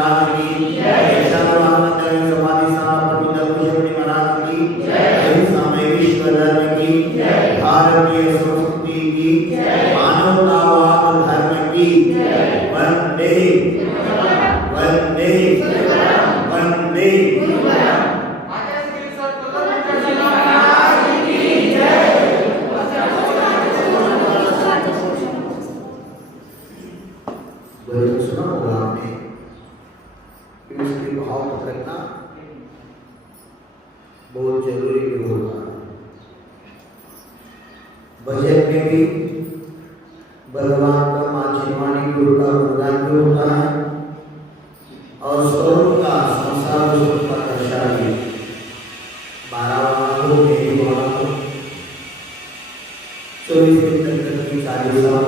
महाराज की जय। समाधि महाराज की जय। समय विश्व धर्म की जय। भारतीय संस्कृति की जय। मानवतावाद धर्म की जय। वंदे वंदे वंदे सुना होगा आपने कि उसके भाव पकड़ना बहुत जरूरी भी होगा। भजन में भी भगवान का माचिमानी गुरु का वरदान भी होता है और स्वरूप का संसार स्वरूप का दर्शा भी 12 मेरी बाबा को 24 दिन तक की 40 हो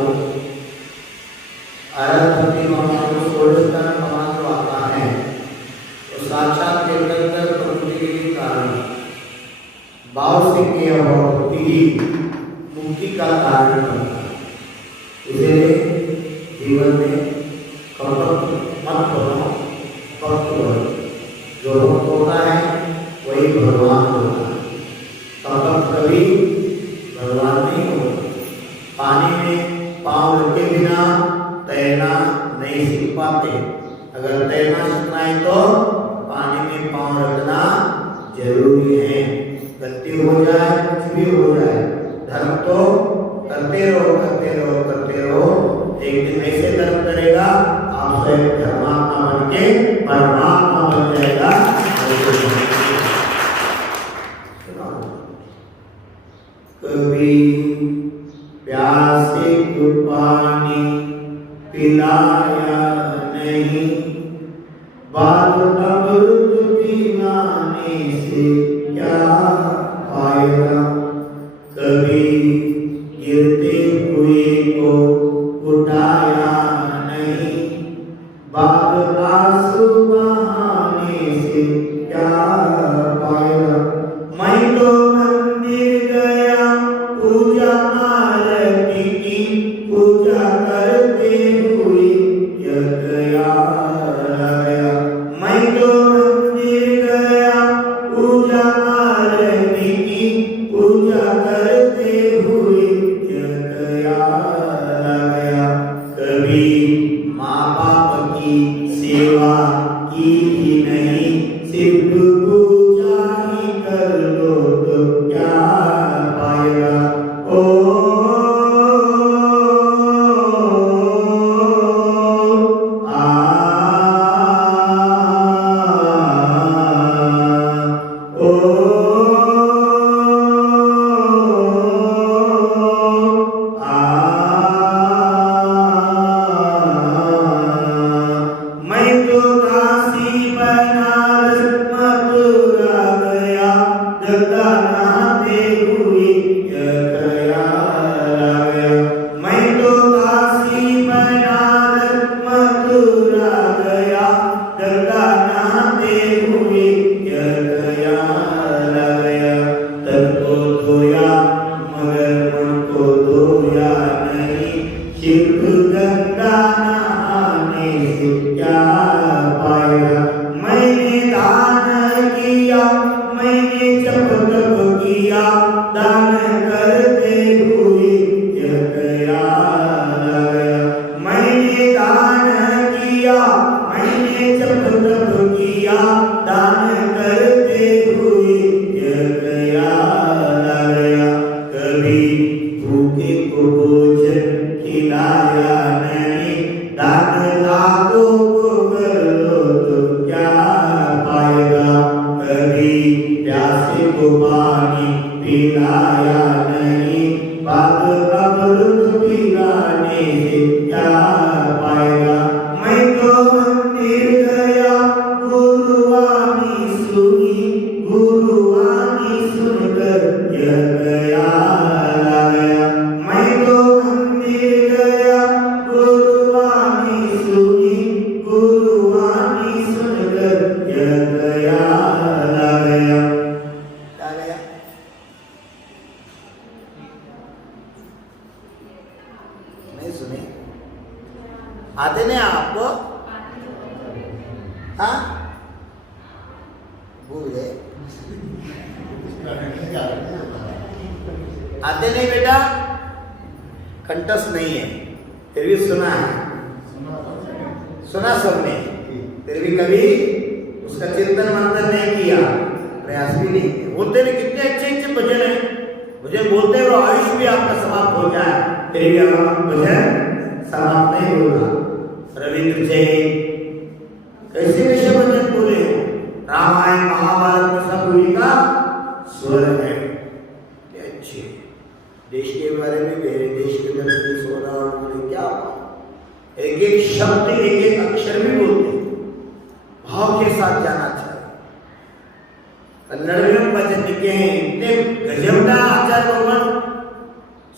आराधना को सोचता परमात्मा आता है तो साक्षात निरंतर प्रकृति के कारण भाव से किया हुआ भक्ति ही मुक्ति का कारण बनता है। इसलिए जीवन में कपट मत बनो, भक्त बनो। जो भक्त होता है वही भगवान होता है। कपट कभी भगवान नहीं होता। पानी में पाँव रखे बिना तैरना नहीं सीख पाते। अगर तैरना सीखना है तो पानी में पाँव रखना जरूरी है। गलती हो जाए कुछ भी हो जाए, धर्म तो करते रहो करते रहो करते रहो। एक दिन ऐसे धर्म करेगा आप स्वयं धर्मात्मा बन के परमात्मा बन जाएगा। कभी प्यासे को पानी पिलाया नहीं, बात अमृत पिलाने से क्या फायदा। कभी गिरते हुए को उठाया नहीं, बात आंसू बहाने से क्या फायदा। मैं तो मंदिर गया पूजा आरती की, पूजा करते हुए गया। मैं तो मंदिर गया पूजा आरती की, पूजा करते हुए गया। कभी माँ बाप की सेवा की ही नहीं, सिर्फ पूजा ही कर लो तो क्या पाएगा। ओ मैं तो मंदिर गया हाँ भूल गए, आते नहीं बेटा, कंठस्थ नहीं है, फिर भी सुना है, सुना सबने, फिर भी कभी उसका चिंतन मंथन नहीं किया, प्रयास भी नहीं किया। बोलते भी कितने अच्छे अच्छे भजन है, भजन बोलते रहो, आयुष भी आपका समाप्त हो जाए, फिर भी भजन समाप्त नहीं होगा। रविंद्र जय कैसे कैसे भजन बोले, रामायण महाभारत में सब उन्हीं का स्वर है, अच्छे देश के बारे में, मेरे देश के अंदर सोना और बोले क्या, एक एक शब्द एक एक अक्षर भी बोलते, भाव के साथ जाना चाहिए। कन्नड़ में भजन लिखे हैं, इतने गजब का आचार्य भगवान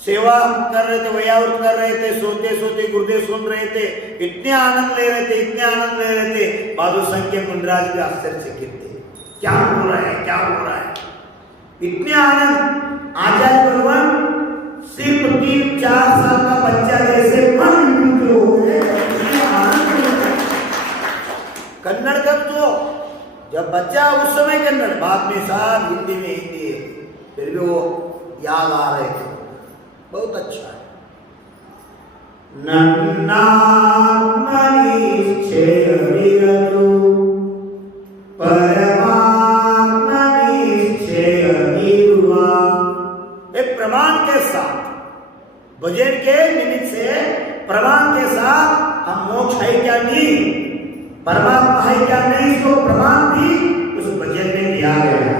सेवा कर रहे थे, वयावृत कर रहे थे, सोते सोते गुरुदेव सुन रहे थे, इतने आनंद ले रहे थे, इतने आनंद ले रहे थे। बादू संख्या मुंडराज भी आश्चर्यचकित थे, क्या हो रहा है, क्या हो रहा है, इतने आनंद। आचार्य भगवान सिर्फ 3-4 साल का बच्चा जैसे मन हो गए, कन्नड़ कब तो जब बच्चा उस समय कन्नड़, बाद में सब हिंदी में, हिंदी फिर भी वो याद आ रहे थे, बहुत अच्छा है। नन्नात्मनिश्चयमिरनु परमात्मनिश्चयमिरुवा, एक प्रमाण के साथ, भजन के निमित्त से प्रमाण के साथ हम मोक्ष है क्या नहीं, परमात्मा है क्या नहीं, इसको प्रमाण भी उस भजन में दिया गया है।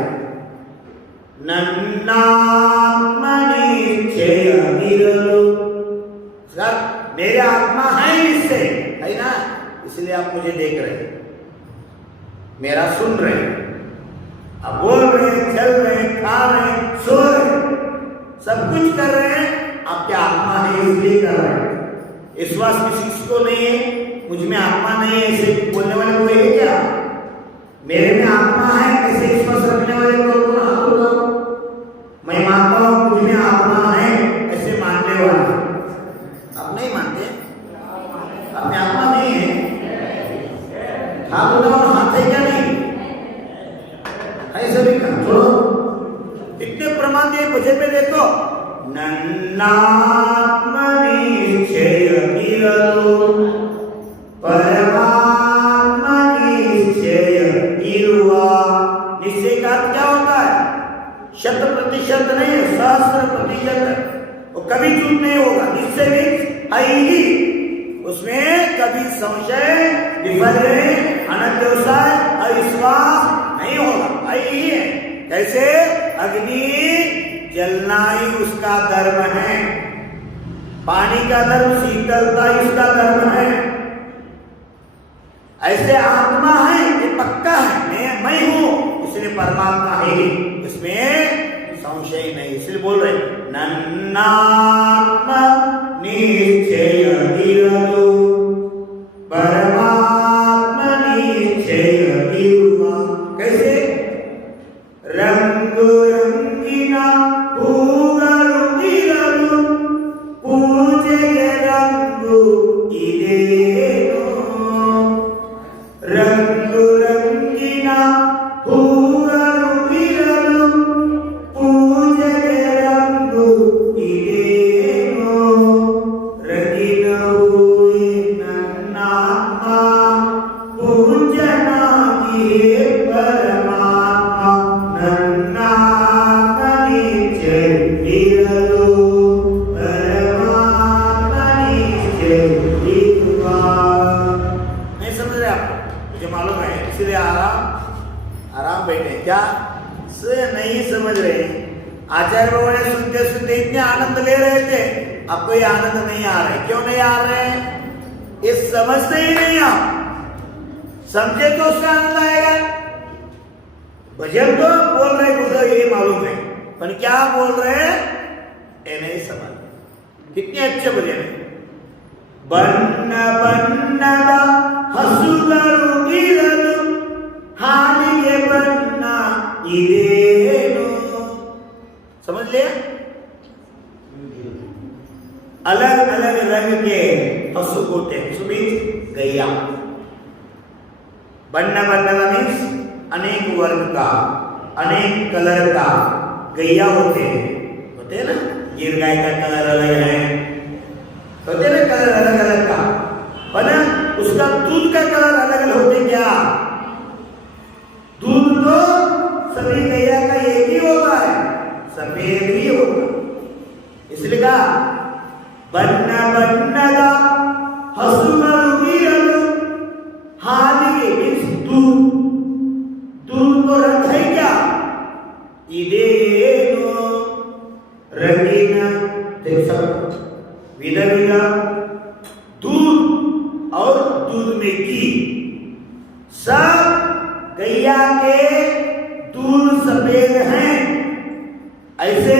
नन्नात्मनिश्चयमिरनु, सर मेरे आत्मा है इससे, है ना, इसलिए आप मुझे देख रहे हैं, मेरा सुन रहे हैं, आप बोल रहे हैं, चल रहे हैं, खा रहे हैं, सो रहे हैं, सब कुछ कर रहे हैं, आपके आत्मा है इसलिए कर रहे हैं। विश्वास किसी को नहीं है, मुझ में आत्मा नहीं है ऐसे बोलने वाले कोई है क्या? मेरे में आत्मा है ऐसे विश्वास रखने वाले को हाथ उठाओ। मैं मानता हूं मुझ में आत्मा है ऐसे मानने वाले, आप नहीं मानते, अपने आत्मा नहीं है, हाथ उठाओ, हाथ है क्या नहीं, ऐसे भी कर छोड़ो। इतने प्रमाण दिए भजन में, देखो नन्नात्मनिश्चयमिरनु परमात्मनिश्चयमिरुवा। निश्चय का क्या होता है? 100% नहीं, 1000% है, वो कभी झूठ नहीं होगा, निश्चय भी है ही, उसमें कभी संशय, विपर्य, अनध्यवसाय, अविश्वास नहीं होगा, है ही है। कैसे? अग्नि जलना ही उसका धर्म है, पानी का धर्म शीतलता इसका धर्म है, ऐसे आत्मा है, ये पक्का है, मैं हूं, इसलिए परमात्मा है, इसमें संशय नहीं, इसलिए बोल रहे नन्नात्मनिश्चयमिरनु परमात्मनिश्चयमिरुवा। कैसे? रंगु रंगिना पूगरुगिरनु पूजेगे रंगु इदेनो। रंगु रंगिना पूगरुगिरनु पूजेगे रंगु इदेनो। रंगिन हुए नन्नात्मा पूजनागिए परमात्मा। नन्नात्मनिश्चयमिरनु परमात्मनिश्चयमिरुवा। नहीं समझ रहे आप? मुझे मालूम है, इसलिए आराम बैठे, क्या से नहीं समझ रहे। आचार्य बाबा ने सुनते सुनते इतने आनंद ले रहे थे, आपको ये आनंद नहीं आ रहे, क्यों नहीं आ रहे? ये समझते ही नहीं, आप समझे तो उसका आनंद आएगा। भजन तो बोल रहे गुरुदेव ये मालूम है, पर क्या बोल रहे हैं ये नहीं समझ। कितने अच्छे भजन है। बन्न बन्नद हसुगरुगिरनु हानिगे बन्न इदेनु। समझ लिया? अलग अलग रंग के पशु होते हैं, गैया, बन्न बन्न मीन्स अनेक वर्ण का, अनेक कलर का गैया होते हैं ना। गिर गाय का कलर अलग है, होते ना कलर अलग अलग का, पर उसका दूध का कलर अलग अलग होते क्या? दूध तो सभी गैया का एक ही होता है, सफेद ही होता। इसलिए कहा बन्न बन्नद हसुमरु वीरनु, हानि मीन्स दूध, दूध को रंग है क्या? इदेनो रंगीन, देख सकते विध विध दूध और दूध में घी, सब गैया के दूध सफेद हैं। ऐसे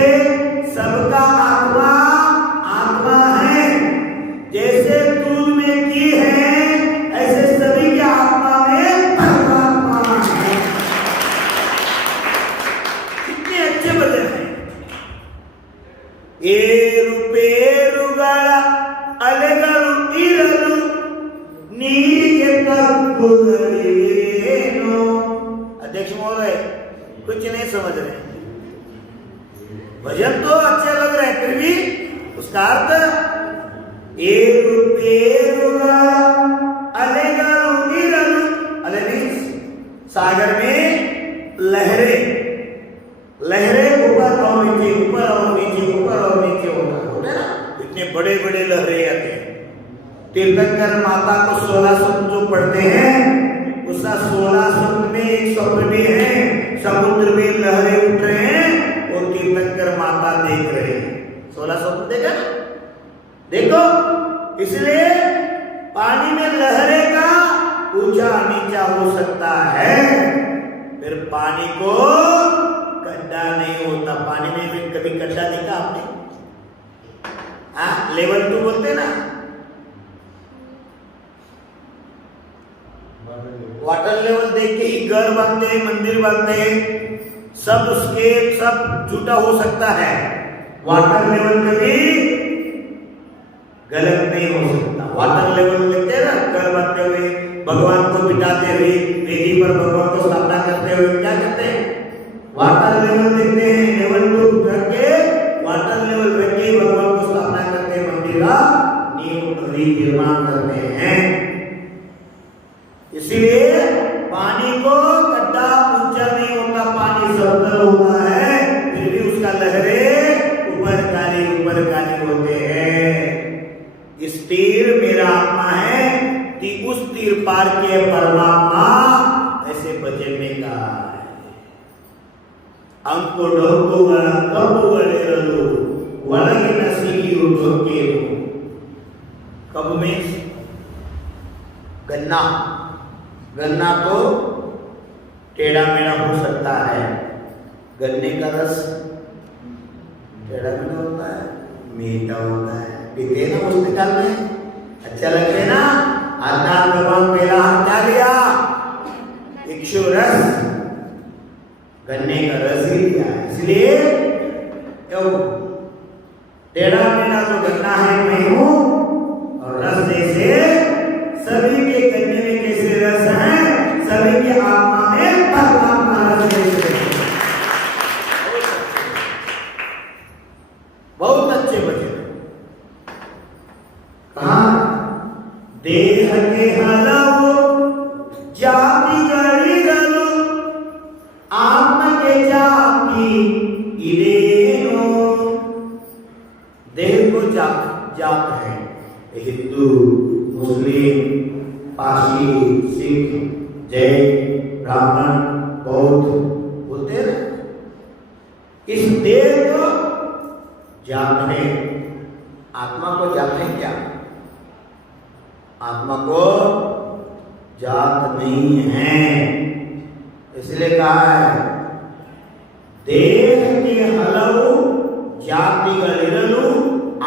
सबका आत्मा आत्मा है, जैसे दूध में घी है ऐसे सभी के आत्मा में परमात्मा है। कितने अच्छे भजन हैं। ಏರು ಪೇರುಗಳ ಅಲೆಗಳು ಇರಲು ನೀರಿಗೆ ತಕ್ಕುದರೇನು। अध्यक्ष महोदय कुछ नहीं समझ रहे, भजन तो अच्छे लग रहे हैं, फिर भी उसका अर्थ ಏರು ಪೇರುಗಳ ಅಲೆಗಳು ಇರಲು, अले मीन्स सागर में लहरें, लहरें ऊपर और नीचे, ऊपर और नीचे, ऊपर और नीचे होता है ना। इतने बड़े बड़े लहरें आते हैं। तीर्थंकर माता को 16 स्वप्न जो पढ़ते हैं, उसका 16 स्वप्न में एक स्वप्न में है समुद्र में लहरें उठ रहे हैं, वो तीर्थंकर माता देख रहे हैं। 16 स्वप्न देखा ना, देखो। इसलिए पानी में लहरें का ऊंचा नीचा हो सकता है, फिर पानी को गड्ढा नहीं होता। पानी में भी कभी गड्ढा देखा आपने? हाँ, लेवल 2 बोलते ना, वाटर लेवल देख के ही घर बनते हैं, मंदिर बनते हैं, सब उसके सब झूठा हो सकता है। वाटर लेवल कभी गलत नहीं हो सकता। वाटर लेवल देखते हैं ना, घर बनते हुए, भगवान को बिठाते हुए, वेदी पर भगवान को स्थापना करते हुए क्या करते हैं? वाटर लेवल देखते हैं, लेवल 2 रख के, वाटर लेवल रख के भगवान को स्थापना करते हैं, मंदिर का नींव निर्माण करते हैं। इसीलिए पानी को गड्ढा ऊंचा नहीं होता, पानी समतल होता है, फिर भी उसका लहरें ऊपर काली होते हैं। इस तीर मेरा आत्मा है, उस तीर पार के परमात्मा, ऐसे भजन में कहा है। अंको डोको वाला कब वलेरलो वलगिन सीगिरु डोकेनु। कब में गन्ना, गन्ना तो टेढ़ा मेढ़ा हो सकता है, गन्ने का रस टेढ़ा मेढ़ा होता है, मीठा होता है, पीते ना हॉस्पिटल में, अच्छा लगते ना। आदान भगवान पहला हाथ क्या लिया? इक्षु रस, गन्ने का रस ही लिया। इसलिए टेढ़ा मेढ़ा तो गन्ना है मैं हूं, और रस जैसे सभी के गन्ने में कैसे रस है, सभी के आत्मा में परमात्मा रस जैसे। बहुत अच्छे बचे। कहा देह के हलवो जाति गणिगनु, आत्म के जाति इदेनो। देह को जात है, हिंदू, मुस्लिम, पारसी, सिख, जैन, ब्राह्मण, बौद्ध बोलते हैं ना। इस देह को जात है, आत्मा को जात है क्या? आत्मा को जात नहीं है। इसलिए कहा है देह के हलವು ಜಾತಿಗಳಿರಲು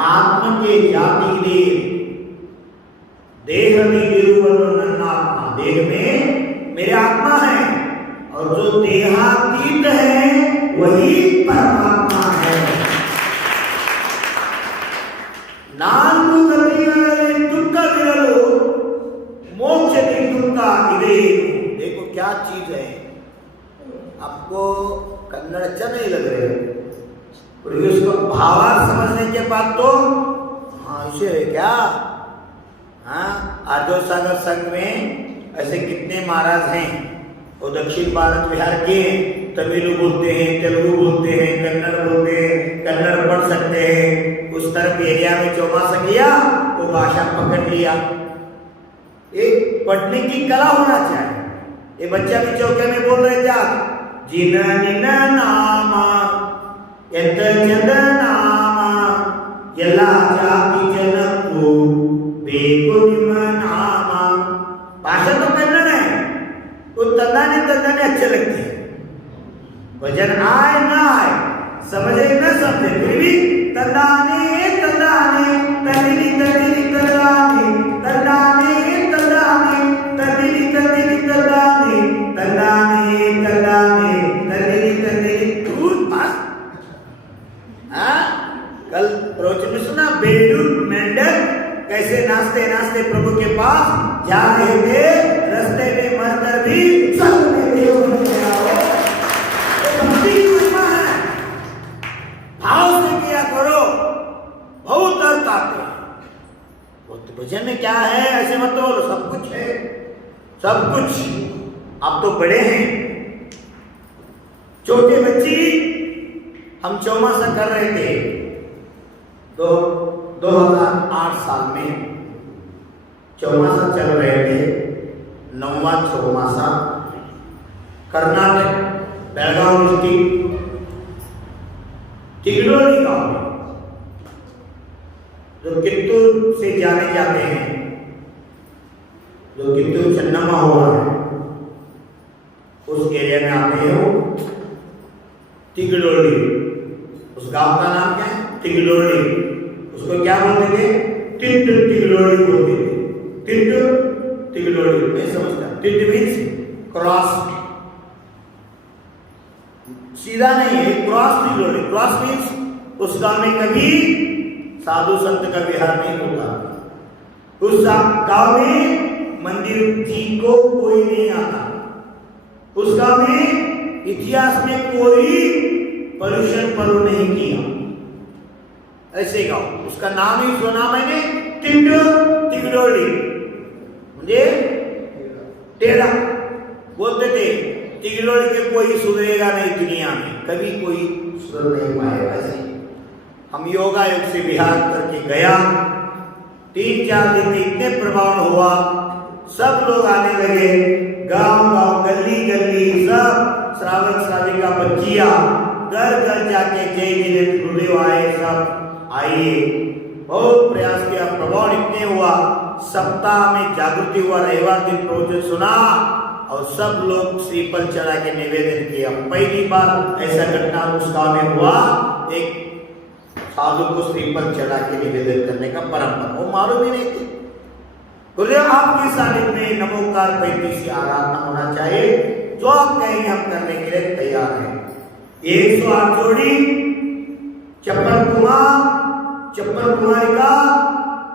आत्मा के जाति दे। देह में गिरुवनु नन्न आत्मा, देह में मेरे आत्मा है, और जो देहातीत है वही परमात्मा है। नाल्ಕು ಗತಿಗಳಲ್ಲಿ ದುಃಖವಿರಲು ಮೋಕ್ಷದಲ್ಲಿ ದುಃಖ ಇದೆ। चीज है। आपको कन्नड़ अच्छा नहीं लग रहे और उसको भावार्थ समझने के बाद तो हाँ इसे है क्या। हाँ, आर्जो सागर संघ में ऐसे कितने महाराज हैं, वो दक्षिण भारत बिहार के तमिल बोलते हैं, तेलुगु बोलते हैं, कन्नड़ बोलते हैं, कन्नड़ पढ़ सकते हैं। उस तरफ एरिया में चौमासा किया, वो भाषा पकड़ लिया। एक पढ़ने की कला होना चाहिए। ये बच्चा भी चौके में बोल रहे थे आप, जिन निन नामा ಎಂತ ಚಂದ ನಾಮ ಎಲ್ಲ ಜಾತಿ ಜನಕ್ಕೂ ಬೇಕು ನಿಮ್ಮ नाम। भाषा तो कन्नड़ है, वो तंदाने अच्छे लगते हैं। वजन आए ना आए, समझे ना समझे, फिर भी तंदाने तंदाने तंदिनी तंदिनी तंदाने तंदाने तंदाने तंदिनी तंदिनी तंदाने तंदाने तंदाने तंदिनी तंदिनी दूध पास। हाँ, कल प्रवचन में सुना बेडू मेंढक कैसे नाचते नाचते प्रभु के पास जा रहे थे, रास्ते में मरकर भी सब में देव बन गया हो। भक्ति की महिमा है, भाव से किया करो, बहुत अर्थ आते हैं। तो भजन में क्या है ऐसे मत बोलो, सब कुछ है, सब कुछ। आप तो बड़े हैं, छोटे बच्ची हम चौमासा कर रहे थे 2008 साल में चौमासा चल रहे थे, 9वां चौमासा कर्नाटक बेलगाव डिस्ट्रिक्ट तिगडोली गांव में, जो कित्तूर से जाने जाते हैं, जो कित्तूर चन्नम्मा हुआ है उस एरिया में आते हो। तिगडोली, उस गांव का नाम क्या है? तिगडोली। उसको क्या बोलते थे? टिंड तिगडोली बोलते थे। टिंड तिगडोली मैं समझता। टिंड मीन्स क्रॉस, सीधा नहीं है, क्रॉस तिगडोली। क्रॉस मीन्स उस गांव में कभी साधु संत का विहार नहीं होता। उस गांव में मंदिर जी को कोई नहीं आता। उस गांव में इतिहास में कोई पोल्यूशन पर्व नहीं किया, ऐसे गांव। उसका नाम ही सुना मैंने, टिंड तिगडोली, मुझे टेढ़ा बोलते थे। तिगडोली के कोई सुधरेगा नहीं दुनिया में, कभी कोई सुधर नहीं पाएगा। ऐसे हम योगा योग से विहार करके गया, 3-4 दिन में इतने प्रभाव हुआ, सब लोग आने लगे, गांव गांव गली गली सब श्रावक श्राविका बच्चियां घर घर जाके जय जिनेन्द्र गुरुदेव आए, सब आइए। बहुत प्रयास किया, प्रभाव इतने हुआ, सप्ताह में जागृति हुआ, रविवार दिन प्रवचन सुना और सब लोग श्रीफल चढ़ा के निवेदन किया। पहली बार ऐसा घटना उस गांव में हुआ, एक साधु को श्रीफल चढ़ा के निवेदन करने का परंपरा, वो मालूम ही नहीं थी। गुरुदेव आपकी सानिध्य में नमोकार 35 से आराधना होना चाहिए, जो आप कहेंगे हम करने के लिए तैयार हैं। 108 जोड़ी चप्पल कुमारी का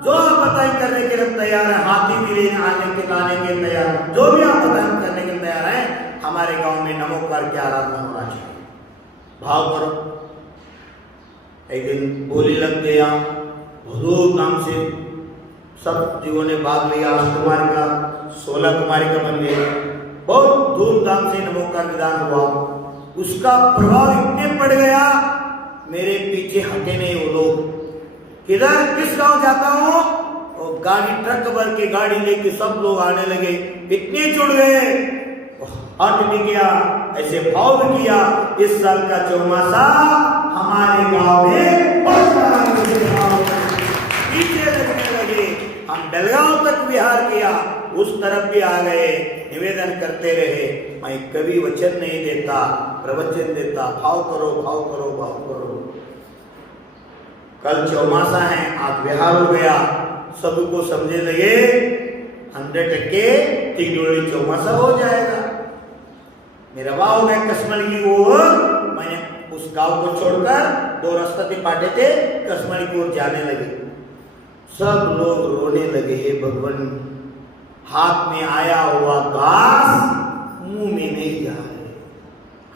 जो आप बताएं करने के लिए तैयार है। हाथी भी लेने आने के लाने के तैयार, जो भी आप बताएं करने के तैयार है। हमारे गांव में नमोकार की आराधना होना चाहिए। भाव करो। एक दिन बोली लग गया, धूमधाम से सब जीवों ने भाग लिया। 8 कुमारी का 16 कुमारी का बन गया, बहुत धूमधाम से नमोकार विधान हुआ। उसका प्रभाव इतने पड़ गया, मेरे पीछे हटे नहीं वो लोग। किधर किस गांव जाता हूँ, और गाड़ी ट्रक भर के गाड़ी लेके सब लोग आने लगे, इतने जुड़ गए, हट भी गया, ऐसे भाव भी किया। इस साल का चौमासा हमारे गांव में पीछे लगने लगे। हम बेलगांव तक विहार किया, उस तरफ भी आ गए, निवेदन करते रहे। मैं कभी वचन नहीं देता, प्रवचन देता, भाव करो भाव करो भाव करो। कल चौमासा है, आज विहार हो गया, सबको समझे लगे 100% तिगडोली चौमासा हो जाएगा। मेरा वाह हो गया कसमल की ओर। मैंने उस गांव को छोड़कर 2 रास्ते पे पाटे थे, कसमल की ओर जाने लगे। सब लोग रोने लगे, भगवान हाथ में आया हुआ घास मुंह में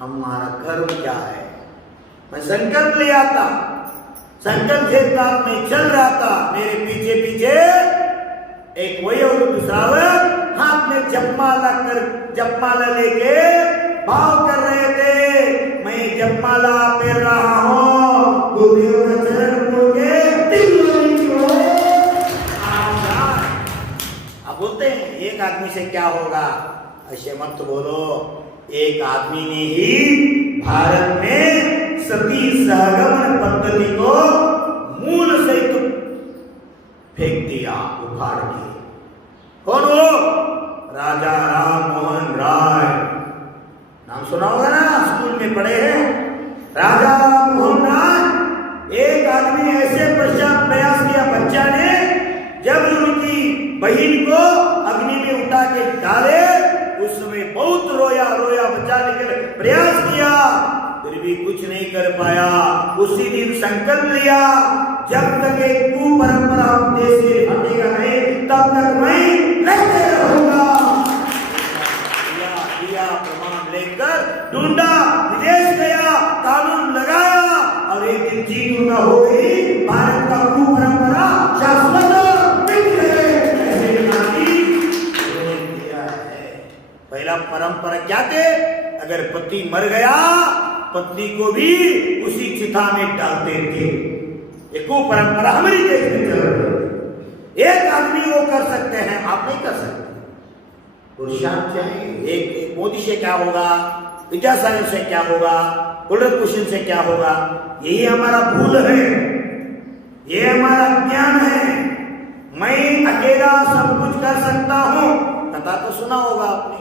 हमारा कर्म क्या है। मैं संकल्प ले आता, संकल्प के साथ मैं चल रहा था, मेरे पीछे पीछे एक वही और दूसरा हाथ में जपमाला लेके भाव कर रहे थे। मैं जपमाला पहन रहा हूँ, गुरुदेव का चरण बोल के अब बोलते हैं एक आदमी से क्या होगा, ऐसे मत बोलो। एक आदमी ने ही भारत में सती सहगमन पद्धति को मूल सहित फेंक दिया, उखाड़ दिया। कौन वो? राजा राम मोहन राय, नाम सुना होगा ना, स्कूल में पढ़े हैं। राजा राम मोहन राय, एक आदमी ऐसे प्रयास किया, बच्चा ने जब उनकी बहन को अग्नि में उठा के डाले, उस समय बहुत रोया बचाने के लिए प्रयास किया, फिर भी कुछ नहीं कर पाया। उसी दिन संकल्प लिया, जब तक एक कुपरंपरा देश से हटेगा नहीं, तब तक मैं लड़ते रहूंगा। दिया प्रमाण लेकर ढूंढा, विदेश गया, कानून लगाया और एक दिन जीत उनका हो गई। भारत का कुपरंपरा शाश्वत पहला परंपरा क्या थे? अगर पति मर गया, पत्नी को भी उसी चिता में डालते थे। एक परंपरा हमारी देश में चल रही है। एक आदमी वो कर सकते हैं, आप नहीं कर सकते। पुरुषार्थ चाहिए। एक मोदी से क्या होगा, विद्यासागर से क्या होगा, कुलरत्न भूषण से क्या होगा? यही हमारा भूल है, ये हमारा ज्ञान है। मैं अकेला सब कुछ कर सकता हूं। कथा तो सुना होगा आपने,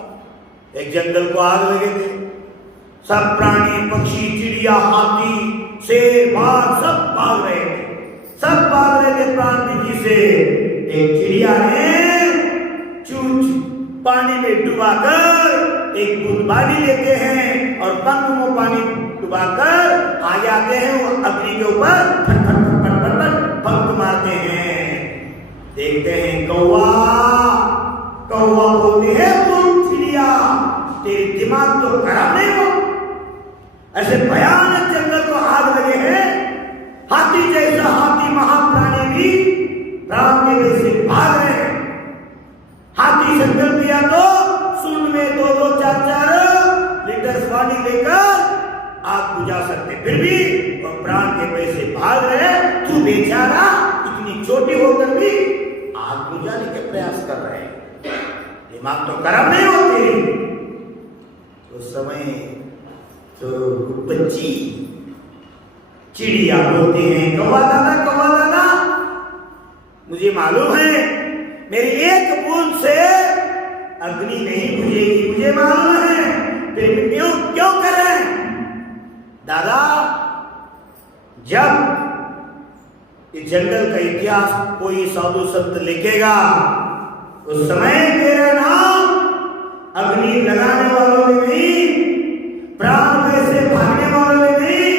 एक जंगल को आग लगे थे, सब प्राणी पक्षी चिड़िया हाथी शेर बाघ सब भाग रहे थे प्राण विधि से। एक चिड़िया ने चूच पानी में डुबाकर एक बूंद पानी लेते हैं और पंख में पानी डुबाकर आ जाते हैं, वो अग्नि के ऊपर फट पंख मारते हैं। देखते हैं कौवा बोलते हैं, चिड़िया तेरे दिमाग तो खराब नहीं हो, ऐसे भयानक जंगल को आग लगे हैं, हाथी जैसा हाथी महाप्राणी भी प्राण के वजह से भाग रहे हैं। हाथी संकल्प लिया तो सूंड में 2-2, 4-4 लीटर पानी लेकर आग बुझा सकते, फिर भी वो प्राण के वजह से भाग रहे। तू बेचारा इतनी छोटी होकर भी आग बुझाने के प्रयास कर रहे हैं, दिमाग तो खराब नहीं होती। उस समय तो बच्ची चिड़िया बोलती हैं, कौवा दादा मुझे मालूम है मेरी एक बूंद से अग्नि नहीं बुझेगी, मुझे मालूम है, फिर क्यों करें? दादा, जब इस जंगल का इतिहास कोई साधु संत लिखेगा, उस समय मेरा नाम अग्नि लगाने वालों में नहीं, प्राण में से भागने वालों में नहीं,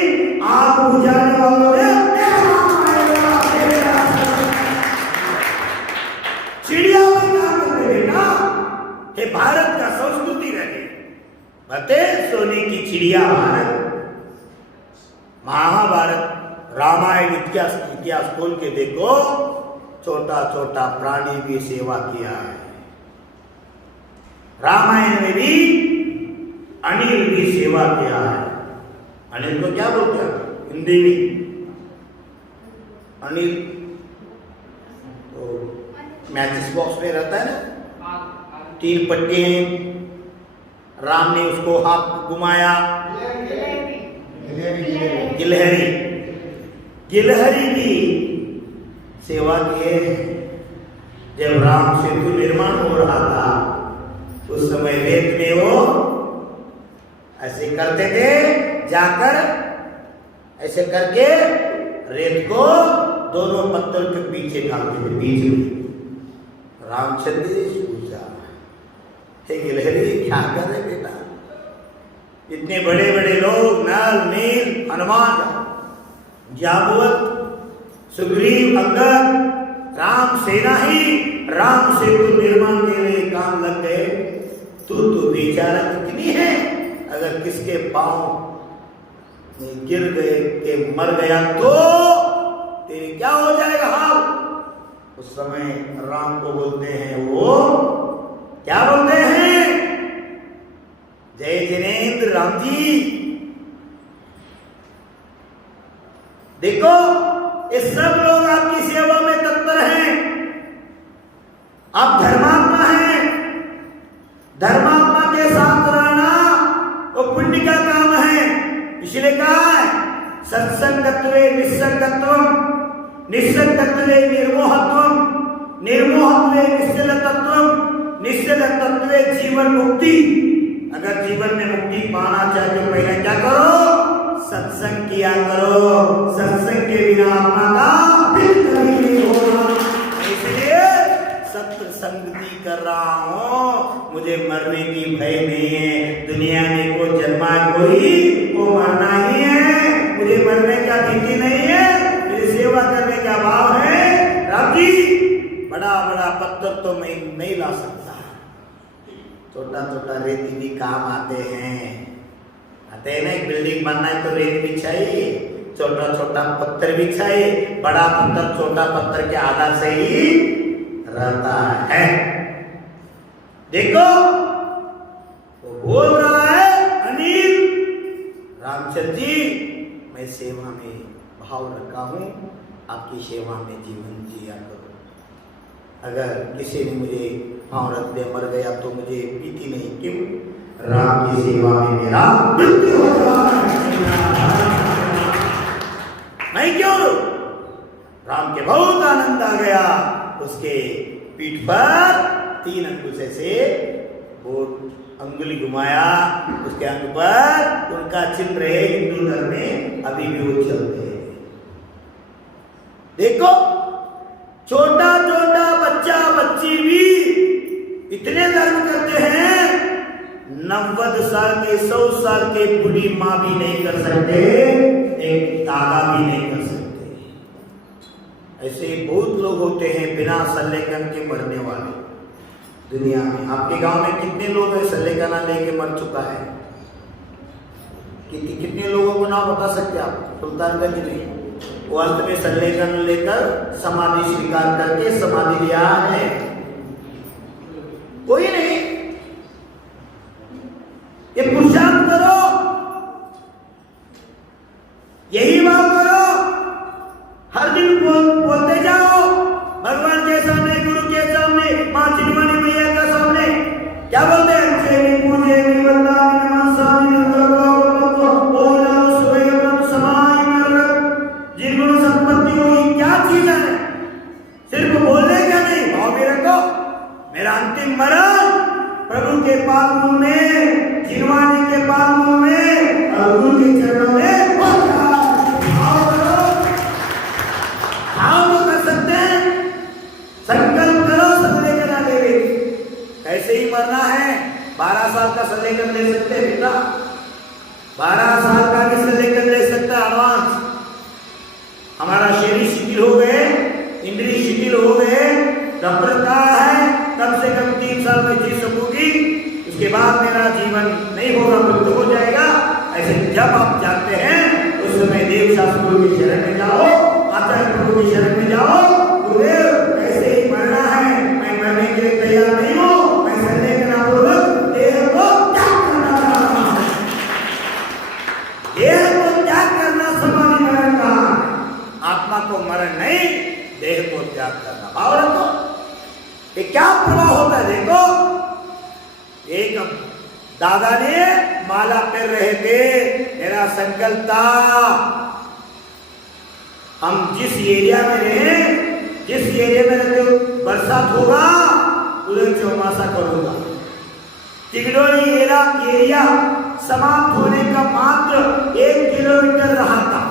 आग बुझाने वालों में चिड़िया में काम करेगा। हे भारत का संस्कृति रहे, बते सोने की चिड़िया भारत। महाभारत रामायण इतिहास खोल के देखो, छोटा छोटा प्राणी भी सेवा किया है। रामायण में भी अनिल भी सेवा किया है। अनिल को क्या बोलते हैं हिंदी में? अनिल तो मैचिस बॉक्स में रहता है ना, 3 पट्टी हैं, राम ने उसको हाथ घुमाया, गिलहरी भी सेवा किए। जब राम सेतु निर्माण हो रहा था, उस समय रेत में वो ऐसे करते थे, जाकर ऐसे करके रेत को दोनों पत्थर के पीछे डालते थे, बीच में। रामचंद्र जी पूछा, हे गिलहरी क्या कर रहे बेटा? इतने बड़े बड़े लोग, नल नील हनुमान जाबुवत सुग्रीव अंगद राम सेना ही राम सेतु निर्माण के लिए काम लग गए, तू तो बेचारा कितनी है, अगर किसके पांव में गिर गए के मर गया तो तेरे क्या हो जाएगा हाल? उस समय राम को बोलते हैं, वो क्या बोलते हैं? जय जिनेंद्र राम जी। देखो ये सब लोग आपकी सेवा में तत्पर हैं। आप धर्मात्मा हैं। धर्मात्मा के साथ रहना वो पुण्य का काम है। इसलिए कहा है सत्संगत्वे निस्संगत्वम, निस्संगत्वे निर्मोहत्वम, निर्मोहत्वे निश्चलतत्वम, निश्चलतत्वे जीवन मुक्ति। अगर जीवन में मुक्ति पाना चाहे तो पहले क्या करो? सत्संग किया करो। सत्संग के बिना आत्मा का फिर कभी नहीं होगा। इसलिए सत्संगति कर रहा हूँ, मुझे मरने की भय नहीं है। दुनिया में को जन्मा कोई वो मरना ही है, मुझे मरने का भीति नहीं है, मेरी सेवा करने का भाव है। राम जी बड़ा बड़ा पत्थर तो मैं नहीं ला सकता, छोटा छोटा रेती भी काम आते हैं। आते हैं ना, एक बिल्डिंग बनना है तो रेत भी चाहिए, छोटा छोटा पत्थर भी चाहिए। बड़ा पत्थर छोटा पत्थर के आधार से ही रहता है। देखो वो बोल रहा है अनिल रामचंद्र जी, मैं सेवा में भाव रखा हूं, आपकी सेवा में जीवन जिया करो। अगर किसी ने मुझे भाव रख दे मर गया तो मुझे पीती नहीं, क्यों? राम की सेवा में मेरा मृत्यु हो रहा है। मैं क्यों? राम के बहुत आनंद आ गया। उसके पीठ पर 3 अंगुल से वो अंगुली घुमाया, उसके अंग पर उनका चिन्ह रहे। हिंदू धर्म में अभी भी वो चलते हैं। देखो छोटा छोटा बच्चा बच्ची भी इतने धर्म करते हैं, 90 साल के 100 साल के बूढ़ी माँ भी नहीं कर सकते, एक दादा भी नहीं कर सकते। ऐसे बहुत लोग होते हैं बिना सल्लेकन के मरने वाले दुनिया में। आपके गांव में कितने लोग हैं सल्लेकना लेके मर चुका है? कितने लोगों को नाम बता सकते आप? सुल्तानगंज में वो अंत में सल्लेकन लेकर समाधि स्वीकार करके समाधि लिया है। कोई नहीं। ये पुरुषार्थ करो, यही बात करो, हर दिन बोलते जाओ भगवान के सामने, गुरु के सामने, माँ चिन्मनी मैया के सामने। क्या बोलते हैं? जिनको संपत्ति होगी क्या चीज है? सिर्फ बोलने का नहीं, भाव भी रखो। मेरा अंतिम मरण प्रभु के पादों में, जिनवानी के पादों में और गुरु के चरणों में भाव कर सकते हैं। संकल्प करो सल्लेकना ले। कैसे ही मरना है? 12 साल का सल्लेकन ले सकते हैं बेटा, 12 साल का भी सल्लेकन ले सकता है एडवांस। हमारा शरीर शिथिल हो गए, इंद्रिय शिथिल हो गए, डॉक्टर कहा है कम से कम 3 साल में जी सकूंगी, उसके बाद मेरा जीवन नहीं होगा, मृत्यु हो जाएगा। ऐसे जब आप जाते हैं उस समय देव शास्त्र गुरु की शरण में जाओ, आचार्य प्रभु की शरण में जाओ। गुरुदेव ऐसे ही मरना है, मैं मरने के लिए तैयार नहीं हूँ, मैं सल्लेकना पूर्वक देह को त्याग करना चाहता हूँ। देह को त्याग करना समाधि मरण का, आत्मा को मरण नहीं, देह को त्याग करना। भाव रखो। ये क्या प्रभाव होता है? देखो एक दादा ने माला कर रहे थे, मेरा संकल्प था हम जिस एरिया में रहे, जिस एरिया में रहते बरसात होगा उधर चौमासा करूंगा। तिगड़ोली एरिया समाप्त होने का मात्र 1 किलोमीटर रहा था।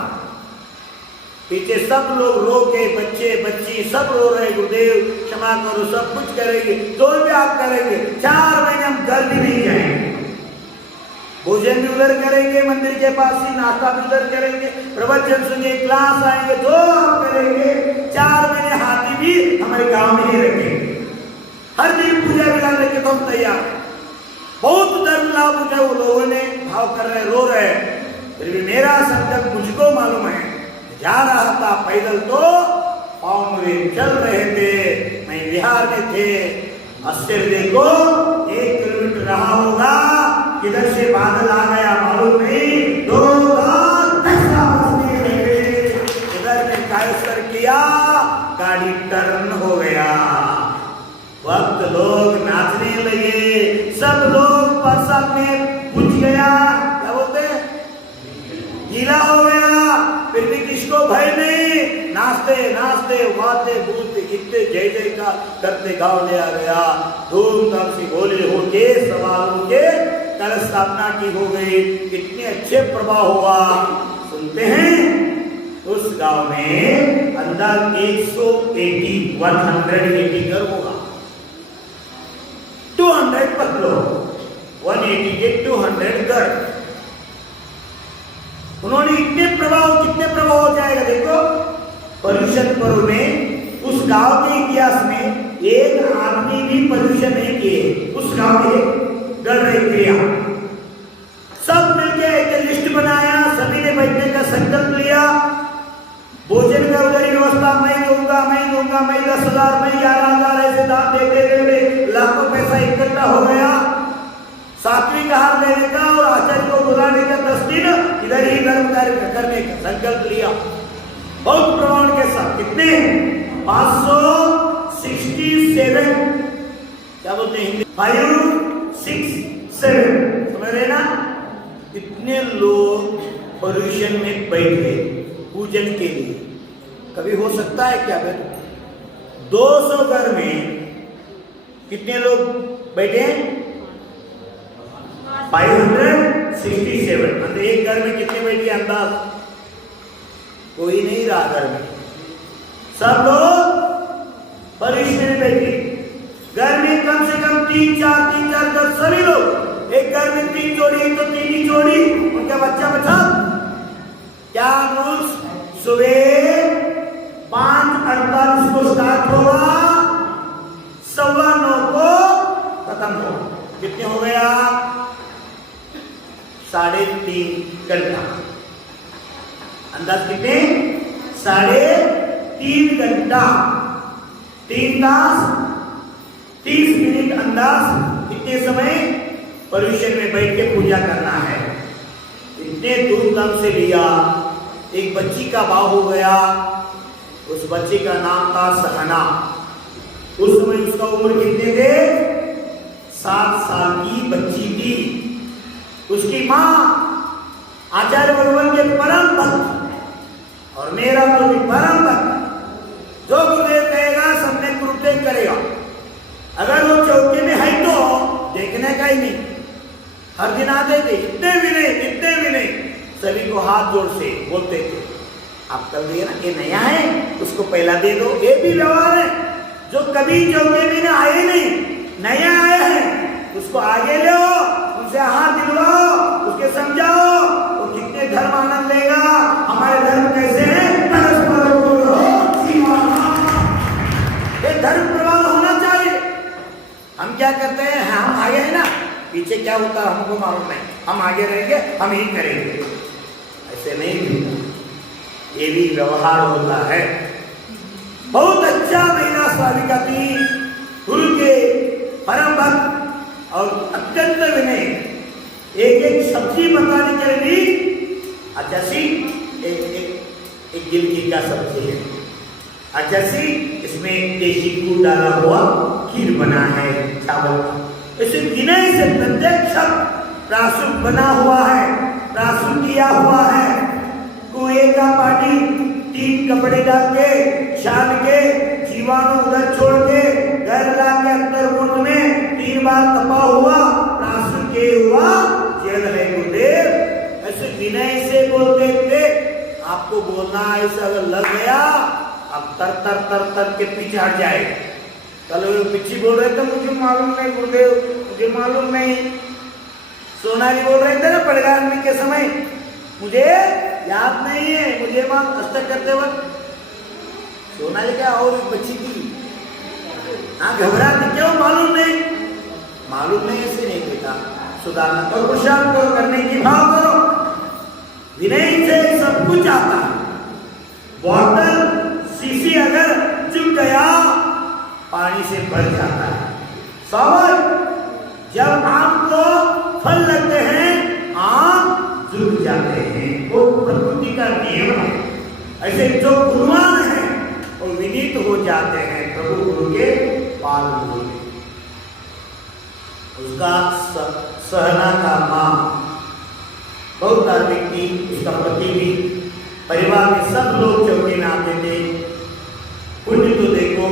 पीछे सब लोग रो के, बच्चे बच्ची सब रो रहे, गुरुदेव क्षमा करो, सब कुछ करेंगे, जो भी आप करेंगे। 4 महीने हम घर भी नहीं जाएंगे, भोजन भी उधर करेंगे, मंदिर के पास ही नाश्ता भी उधर करेंगे, प्रवचन सुनिए, क्लास आएंगे, जो आप करेंगे। 4 महीने हाथी भी हमारे गांव में नहीं रखेंगे, हर दिन पूजा विधान लेके तो हम तैयार। बहुत धर्म गाँव मुझे वो लोगों ने भाव कर रहे, रो रहे, फिर भी मेरा संकल्प मुझको मालूम है, जा रहा था पैदल तो पाँव मेरे चल रहे थे, मैं बिहार में थे। आश्चर्य देखो, 1 किलोमीटर रहा होगा, किधर से बादल आ गया मालूम नहीं, 2 इधर ने कैंसर किया, गाड़ी टर्न हो गया। वक्त लोग नाचने लगे, सब लोग प्रसाद में पूछ गया, क्या बोलते हैं, गीला हो गया, फिर भी किसको भय नहीं, नाचते नाचते वाते बूते इतने जय जय का करते गाँव ले आ गया। धूमधाम से होली होके सवार होके कलश स्थापना की हो गई, कितने अच्छे प्रभाव हुआ। सुनते हैं उस गांव में अंदाज 180 घर होगा, 200 पकड़ो, 180 के 200 घर। उन्होंने इतने प्रभाव, कितने प्रभाव हो जाएगा देखो। पर्यूषण पर्व में उस गांव के इतिहास में एक आदमी भी पर्यूषण नहीं किए, उस गांव के गढ़ रही क्रिया। सब मिलकर एक लिस्ट बनाया, सभी ने बैठने का संकल्प लिया, भोजन का उधर व्यवस्था मैं दूंगा, मैं 10,000, मैं 11,000 ऐसे दान देते लाखों पैसा इकट्ठा हो गया। सात्विक आहार लेने का और आचार्य को बुलाने का 10 दिन इधर ही धर्म कार्य करने का संकल्प लिया, बहुत प्रमाण के साथ। कितने? 567, क्या बोलते हैं हिंदी, 567, समझ रहे ना। इतने लोग पर्यूषण में बैठ गए पूजन के लिए। कभी हो सकता है क्या बेटा, 200 घर में कितने लोग बैठे? 567, मतलब एक घर में कितने बैठे अंदाज? कोई नहीं रहा घर में, सब लोग पर्यूषण में बैठे। घर में कम से कम 3-4 घर, सभी लोग एक घर में 3 जोड़ी है तो 3 ही जोड़ी, उनका बच्चा बचा। क्या रूल्स? सुबह 5:48 को स्टार्ट होगा, 9:15 को खत्म होगा। कितने हो गया? 3.5 घंटा। अंदाज कितने? 3.5 घंटा, 3 तास 30 मिनट। अंदाज कितने समय पर्यूषण में बैठ के पूजा करना है। इतने धूमधाम से लिया। एक बच्ची का भाव हो गया, उस बच्चे का नाम था सहना। उस समय उसका उम्र कितने थे? 7 साल की बच्ची थी। उसकी माँ आचार्य भगवान के परम भक्त और मेरा तो भी परम भक्त। जो गुरुदेव कहेगा सबने गुरुदेव करेगा। अगर वो चौके में है तो देखने का ही नहीं, हर दिन आते थे, इतने भी नहीं, सभी को हाथ जोड़ से बोलते थे, आप कर दिए ना, ये नया है उसको पहला दे दो। ये भी व्यवहार है, जो कभी चौके में आए नहीं, नया आया है उसको आगे ले, उनसे हाथ दिलवाओ, उसके समझाओ, वो कितने धर्म आनंद लेगा। हमारे धर्म कैसे है? ये धर्म प्रभाव होना चाहिए। हम क्या करते हैं, हम आगे है ना, पीछे क्या होता है हमको मालूम नहीं, हम आगे रहेंगे, हम ही करेंगे, ऐसे नहीं। ये भी व्यवहार होता है। बहुत अच्छा महिला स्वामिका थी, गुरु के परम भक्त और अत्यंत विनय। एक सब्जी बताने के लिए, अच्छा सी एक गिलकी का सब्जी है, अच्छा सी इसमें देशी गुड़ डाला हुआ खीर बना है चावल का। इसे विनय से प्रत्येक शब्द प्रासुप बना हुआ है, प्रासुप किया हुआ है। कुएं का पानी 3 कपड़े डाल के छान के जीवाणु उधर छोड़ के घर ला के अंदर मुंड में 3 बार तपा हुआ प्रासुप के हुआ जल है गुरुदेव। ऐसे विनय से बोलते थे। आपको बोलना ऐसा अगर लग गया, अब तर के पीछे हट जाए। कल पिछी बोल रहे थे मुझे मालूम नहीं गुरुदेव, मुझे मालूम नहीं। सोनाली बोल रहे थे ना पड़गामी के समय, मुझे याद नहीं है, मुझे मां अष्टक करते वक्त सोनाली क्या और बच्ची थी, हाँ घबराती, क्यों मालूम नहीं, मालूम नहीं ऐसे नहीं बेटा। सुधारना तो पुरुषार्थ करो, करने की भाव करो। विनय से सब कुछ आता है। बॉटल शीशी अगर चुक गया पानी से भर जाता है। सवाल जब आम को फल लगते हैं आम झुक जाते हैं, वो प्रकृति का नियम है। ऐसे जो गुणवान है वो विनीत हो जाते हैं प्रभु गुरु के पाद धूल में। उसका सहना का मां बहुत धार्मिक थी, उसका पति भी, परिवार में सब लोग चौके में आते थे। पुण्य तो देखो,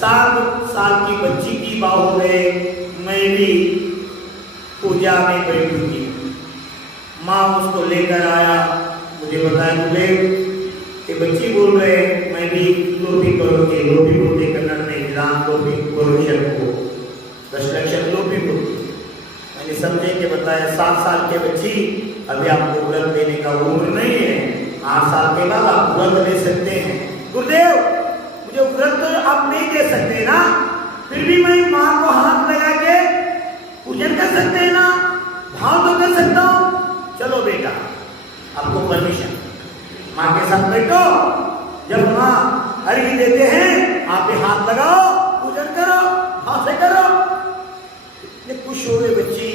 7 साल की बच्ची की बात हो गए, मैं भी पूजा में बैठूंगी। माँ उसको लेकर आया, मुझे बताया मुझे कि बच्ची बोल रहे मैं भी लोपी करूंगी। लोपी बोलते कन्नड़ में विधान लोपी गोरक्षण को 10 लक्षण लोपी बोलती। मैंने समझे कि बताया 7 साल के बच्ची, अभी आपको व्रत देने का उम्र नहीं है, 8 साल के बाद आप व्रत ले सकते हैं। गुरुदेव मुझे व्रत तो आप नहीं दे सकते ना, फिर भी मैं माँ को हाथ लगा के पूजन कर सकते हैं ना, भाव तो कर सकता हूँ। चलो बेटा आपको परमिशन, माँ के साथ बैठो, जब माँ अर्घ्य देते हैं आप ही हाथ लगाओ, पूजन करो, भाव से करो। इतने खुश हो गए बच्ची।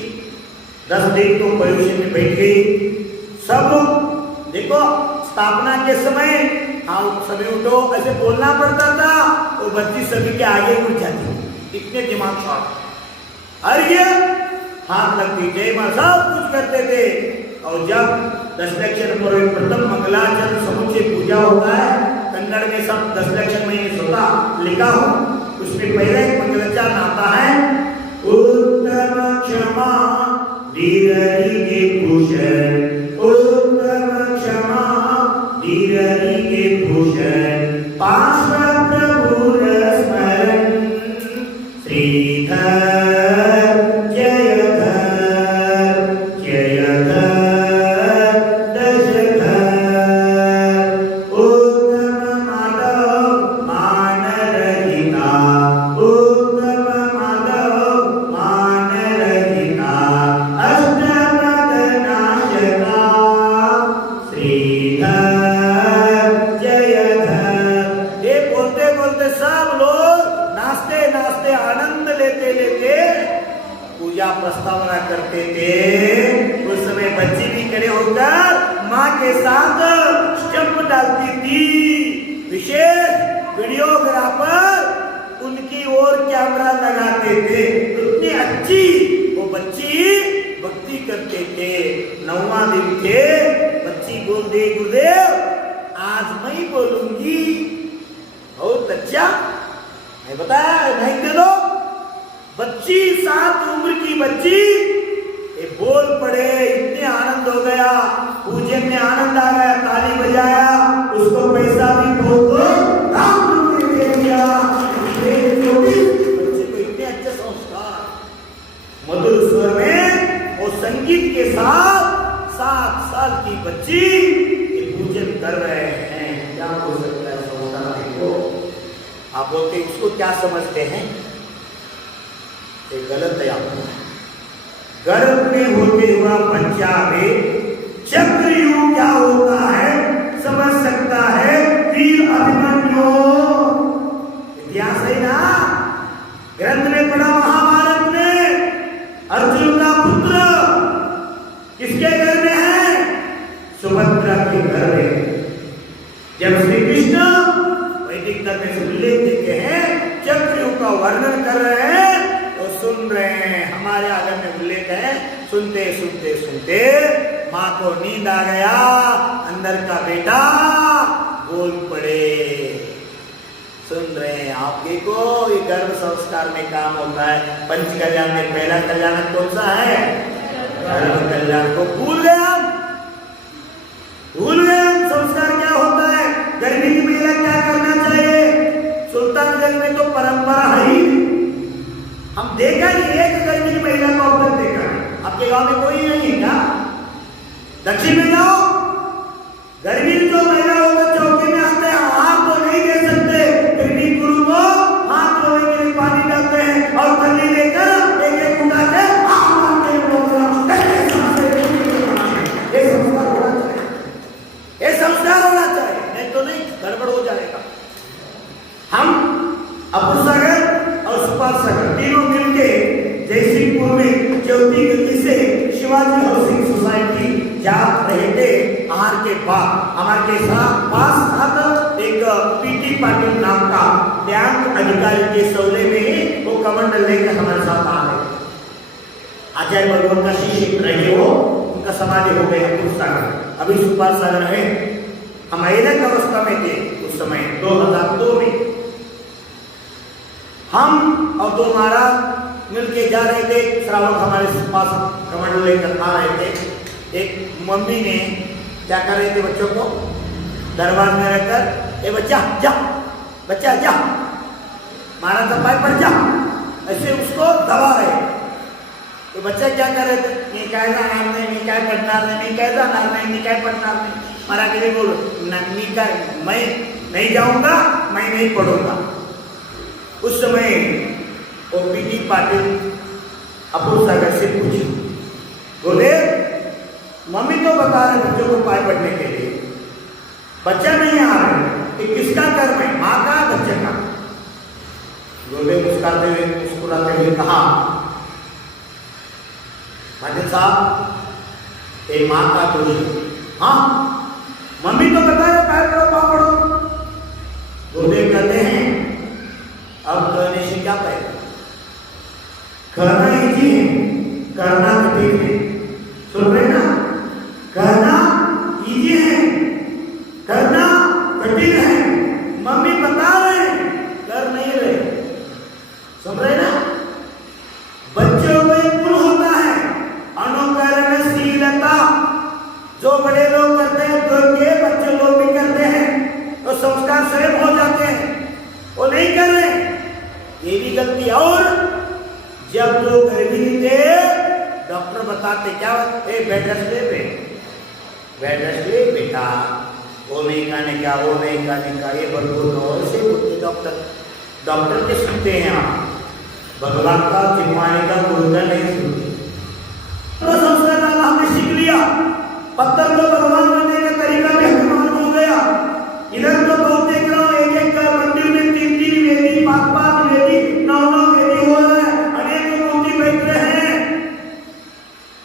10 दिन तो पॉल्यूशन में बैठ गई। सब लोग देखो स्थापना के समय हाँ सभी उठो ऐसे बोलना पड़ता था, और बच्ची सभी के आगे उठ जाती, इतने दिमाग शॉर्ट। अर्घ्य हाथ लगती, जय मां सब कुछ करते थे। और जब 10 लक्षण पर प्रथम मंगलाचरण समुचे पूजा होता है, कन्नड़ में सब 10 लक्षण मैंने स्वतः लिखा हूँ, उसमें पहले एक मंगलाचरण आता है, उत्तम क्षमा धीरहि के भूषण, उत्तम क्षमा धीरहि के भूषण, पार्श्व प्रभु स्मरण श्रीधर प्रस्तावना करते थे। उस समय बच्ची भी खड़े होकर माँ के साथ स्टंप डालती थी। विशेष वीडियोग्राफर उनकी ओर कैमरा लगाते थे। इतनी अच्छी वो बच्ची भक्ति करते थे। 9वां दिन थे, बच्ची बोल दे गुरुदेव आज मैं बोलूंगी। बहुत अच्छा, मैं बताया नहीं दे दो। बच्ची 7 उम्र की बच्ची ये बोल पड़े, इतने आनंद हो गया, पूजन में आनंद आ गया, ताली बजाया, उसको पैसा भी बोल दो राम दे दिया। बच्चे को इतने अच्छे संस्कार मधुर स्वर में और संगीत के साथ 7 साल की बच्ची ये पूजन कर रहे हैं। क्या हो सकता है संस्कार? देखो आप बोलते उसको क्या समझते हैं, गलत है। आपको गर्भ में होते हुआ बच्चा में चक्रव्यूह क्या होता है समझ सकता है वीर अभिमन्यु। इतिहास है ना, ग्रंथ में पढ़ा महाभारत में। अर्जुन का पुत्र किसके घर में है? सुभद्रा के घर में। जब श्री कृष्ण वैदिक धर्म में उल्लेख देते हैं, चक्रव्यूह का वर्णन कर रहे हैं, सुन रहे हैं, हमारे आगे में उल्लेख है। सुनते सुनते सुनते माँ को नींद आ गया, अंदर का बेटा बोल पड़े। सुन रहे हैं आप देखो, ये गर्भ संस्कार में काम होता है। पंच कल्याण में पहला कल्याण कौन सा है? गर्भ कल्याण को भूल गए, भूल गए संस्कार क्या होता है। गर्भी की महिला क्या करना चाहिए? सुल्तानगंज में तो परंपरा है ही, हम देखा नहीं एक गर्भिणी महिला का औरत देखा। आपके गांव में कोई नहीं है क्या? दक्षिण में जाओ, गर्भिणी जो महिला होकर चौकी में आते हैं, हाथ तो नहीं दे सकते, फिर भी गुरु को हाथ धोने के लिए पानी डालते हैं और पन्नी लेकर एक एक उठा के हाथ मारते हैं। शिवाजी हाउसिंग सोसाइटी जात रहे थे आहार के बाद हमारे के पास साथ एक पीटी पाटिल नाम का बैंक अधिकारी के सौले में वो कमंडल लेकर हमारे साथ आ गए। आचार्य भगवान का शिष्य रहे हो, उनका समाधि हो गए सागर, अभी सुपाल सागर है। हम ऐलक अवस्था में थे उस समय 2002 में। हम और दो महाराज मिलके जा रहे थे, श्रावक हमारे पास कमंडल लेकर आ रहे थे। एक मम्मी ने क्या कर रहे थे बच्चों को दरबार में रहकर, ए बच्चा जा, बच्चा जा, मारा था पाई पर जा, ऐसे उसको दबा रहे। तो बच्चा क्या कर रहे थे, नहीं कायदा नाम नहीं, नहीं काय पढ़ना नहीं, कायदा नाम नहीं, नहीं काय पढ़ना नहीं, मारा के लिए बोलो मैं नहीं जाऊंगा, मैं नहीं पढ़ूंगा। उस समय वो पीटी पाटिल अपूर सागर से पूछी, बोले मम्मी तो बता रहे बच्चों को पाए पढ़ने के लिए, बच्चा नहीं आ रहा है, ये किसका कर्म है, माँ का बच्चे का? बोले मुस्कुराते हुए कहा, पाटिल साहब ये माँ का दोष है। हाँ मम्मी तो बता रहे पैर पढ़ो पाँव पढ़ो। बोले कहते हैं अब कहने से क्या पाएगा, करना इजी है, करना कठिन है। सुन रहे ना, करना इजी है, करना कठिन है। मम्मी बता रहे कर नहीं रहे, सुन रहे ना। बच्चों को एक गुण होता है अनुकरणशीलता, जो बड़े लोग करते हैं तो के बच्चे लोग भी करते हैं, तो संस्कार स्वयं हो जाते हैं। वो नहीं कर रहे, ये भी गलती। और जब जो गर्भिणी थे डॉक्टर बताते क्या, बेड रेस्ट ले बेटा, वो नहीं खाने का, वो नहीं खाने का, ये बरगुर ऐसे बोलते डॉक्टर के सुनते हैं आप, भगवान का चिन्हवाने का गुरु का नहीं सुनते। तो संस्कार डाला हमने सीख लिया, पत्थर को भगवान बनने का तरीका भी हमें मालूम हो गया। इधर तो बहुत देख रहा हूँ एक मंदिर में 3-3 वेदी, 5-5 वेदी, 9-9 वेदी हो रहा है, अनेक मूर्ति बैठ रहे हैं।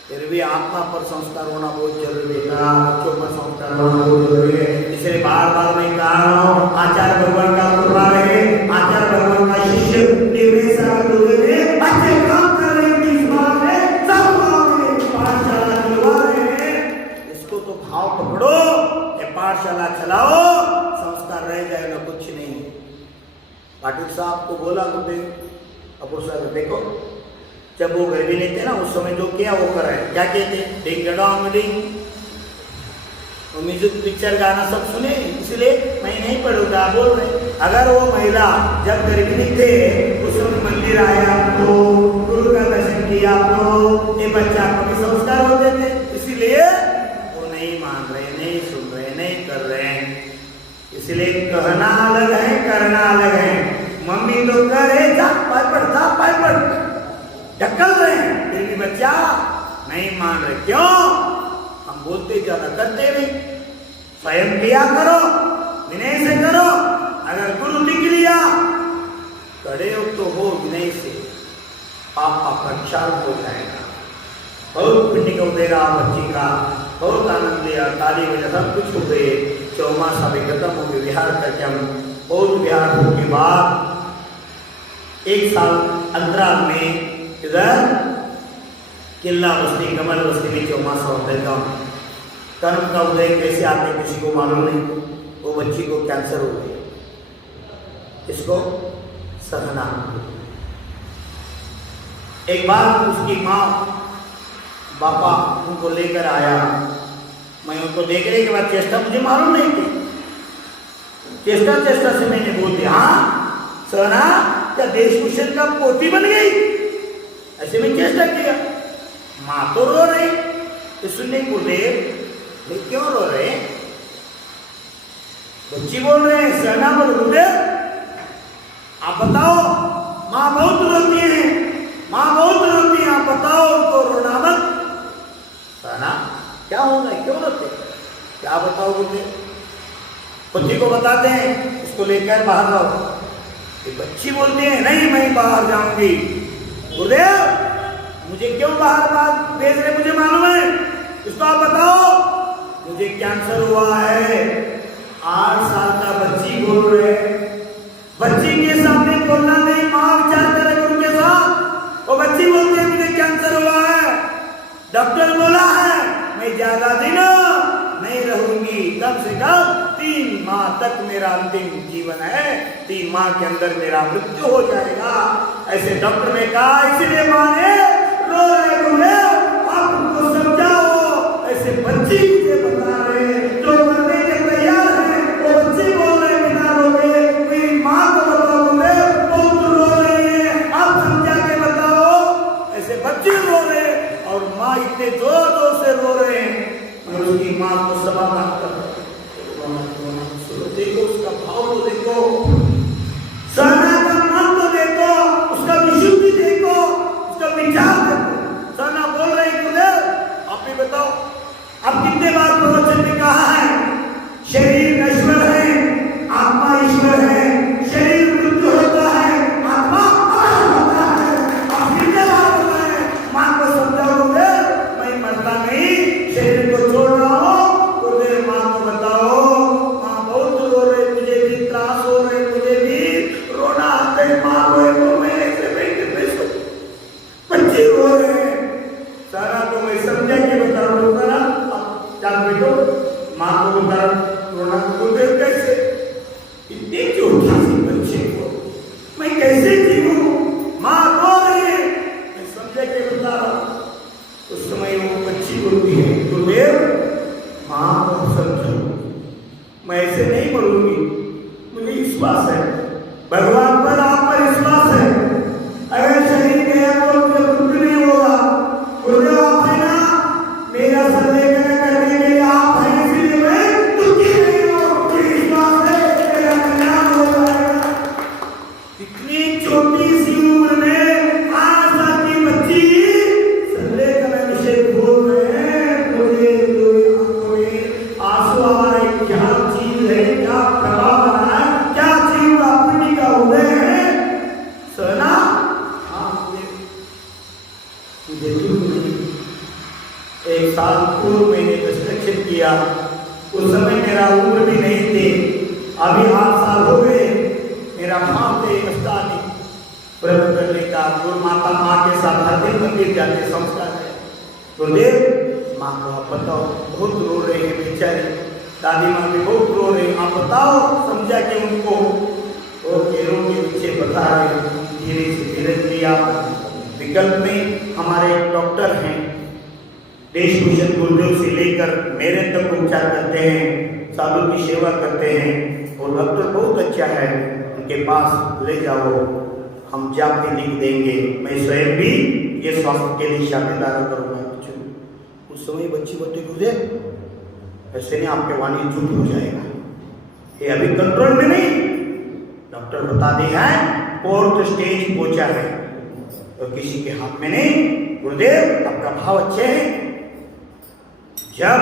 फिर भी आत्मा पर संस्कार होना बहुत जरूरी है, बच्चों पर संस्कार होना बहुत जरूरी है। इसलिए बार बार मैं कह रहा हूँ, आचार्य भगवान का कृपा रहे, आचार्य भगवान का शिष्य अच्छे काम कर रहे हैं, इसको तो भाव पकड़ो, पाठशाला चलाओ, संस्कार रह जाएगा कुछ नहीं। पाटिल साहब को बोला गुरुदेव अपूर साहब देखो, जब वो गर्भिणी थे ना उस समय जो किया वो कर रहे हैं, क्या कहते डिंग डोंग डिंग, वो म्यूजिक पिक्चर गाना सब सुने, इसलिए मैं नहीं पढ़ूंगा बोल रहे। अगर वो महिला जब गर्भिणी थे उस समय मंदिर आया तो गुरु का दर्शन किया तो ये बच्चा को भी संस्कार होते थे, इसीलिए वो नहीं मान रहे, नहीं सुन रहे, नहीं कर रहे हैं। इसलिए कहना अलग है, करना अलग है। मम्मी तो करे जा पाई पढ़ ढकल रहे हैं, फिर भी बच्चा नहीं मान रहे। क्यों? हम बोलते ज्यादा करते नहीं। स्वयं किया करो, विनय से करो। अगर गुरु लिख लिया करे हो तो हो विनय से, आपका प्रक्षाल हो जाएगा। बहुत पुण्य को दे रहा बच्ची का, बहुत आनंद लिया, ताली बजा, सब कुछ हो गए। चौमासा भी खत्म हो गए, विहार करके हम बहुत विहार होने के बाद 1 साल अंतराल में इधर किला बस्ती, कमल बस्ती में चौमासा होता है। कर्म का उदय कैसे आते किसी को मालूम नहीं। वो बच्ची को कैंसर हो गया, इसको सहना। एक बार उसकी माँ बापा उनको लेकर आया, मैं उनको देखने के बाद चेष्टा मुझे मालूम नहीं थी, चेष्टा से मैंने बोल दिया, हाँ सहना क्या देशभूषण का पोती बन गई, ऐसे में चेष्टा किया। माँ तो रो रही, तो सुनने को ले क्यों रो रहे? बच्ची बोल रहे हैं, सहना बोल बोले आप बताओ, माँ बहुत रोती है, माँ बहुत रोती है, आप बताओ उनको रोना मत। सहना क्या होगा, क्यों रोते, क्या बताओ बोले? बच्ची को बताते हैं, इसको लेकर बाहर जाओ। बच्ची बोलती है नहीं मैं बाहर जाऊंगी। गुरुदेव मुझे क्यों बाहर भेज रहे मुझे मालूम डॉक्टर बोला है मैं ज्यादा दिन नहीं रहूंगी, कम से कम 3 माह तक मेरा अंतिम जीवन है, 3 माह के अंदर मेरा मृत्यु हो जाएगा, ऐसे डॉक्टर ने कहा। इसलिए मां ने रो रहे आप उनको समझाओ। ऐसे बच्चे मुझे बता रहे जो मरने के तैयार है, वो बच्चे बोल रहे बिना रोके मेरी माँ को बताओ, वो तो रो रही है, आप समझा के बताओ। ऐसे बच्चे रो रहे और माँ इतने जोर जोर से रो रहे हैं और उसकी माँ को समाधान कर। देखो उसका भाव तो देखो, सहना का मन तो देखो, उसका विशुद्धि देखो, उसका विचार देखो। सहना बोल रही गुरुदेव आप ही बताओ, अब कितने बार प्रवचन में कहा है शरीर नश्वर है, आत्मा ईश्वर है, शरीर मृत्यु होता है, आत्मा अमर होता है। अब कितने बार बोला है, मां को समझाओगे मैं मरता नहीं, शरीर को छोड़ रहा हूं। गुरुदेव मां को बताओ, मां बहुत रो रहे, मुझे भी त्रास हो रहे, मुझे भी रोना आता है, मां रोए तो मैं ऐसे बैठे बच्चे रो रहे हैं। सारा को मैं समझा के बता रहा हूँ, सारा क्या बेटो माँ को बता रोना तो कैसे, इतनी छोटी सी बच्चे को मैं कैसे जीऊं, माँ रो रही है, मैं समझा के बता रहा हूँ। उस समय वो बच्ची बोलती है गुरुदेव माँ को समझो, मैं ऐसे नहीं मरूंगी, मुझे विश्वास है भगवान पर, आप पर विश्वास है, अगर शरीर गया तो मुझे कुछ नहीं होगा। गुरुदेव आप है ना, मेरा संदेह करने के लिए आप हैं, इसलिए मैं दुखी नहीं हूं, मुझे विश्वास है मेरा कल्याण हो जाएगा। इतनी छोटी सी उम्र में 8 साल की बच्ची संदेह का विषय बोल रहे हैं, मुझे आंखों में आंसू आ रहे, क्या चीज है, क्या प्रभाव बना है, क्या चीज अपनी का उदय है। सहना मुझे एक साल पूर्व मैंने कंस्ट्रक्शन किया, उस समय मेरा उम्र भी नहीं थे, अभी 8 साल हो गए, मेरा भाव थे नहीं व्रत करने का, गुरु माता माँ के साथ हर दिन मंदिर जाते संस्कार है। गुरुदेव माँ को आप बताओ, बहुत रो रहे हैं बेचारी, दादी माँ भी बहुत रो रहे हैं, आप बताओ समझा के उनको। वो केरों के पीछे बता रहे, धीरे से धीरे दिया। विकल्प में हमारे डॉक्टर हैं, देश भूषण गुरुदेव से लेकर मेरे तक उपचार करते हैं, साधु की सेवा करते हैं, और डॉक्टर बहुत अच्छा है, उनके पास ले जाओ, हम जाके लिख देंगे, मैं स्वयं भी ये स्वास्थ्य के लिए शामिल करूँगा। उस समय बच्ची बोलती गुरुदेव ऐसे नहीं, आपके वाणी झूठ हो जाएगा, ये अभी कंट्रोल में नहीं, डॉक्टर बता दिया है 4th स्टेज पहुंचा है, तो किसी के हाथ में नहीं। गुरुदेव आपका भाव अच्छे है, जब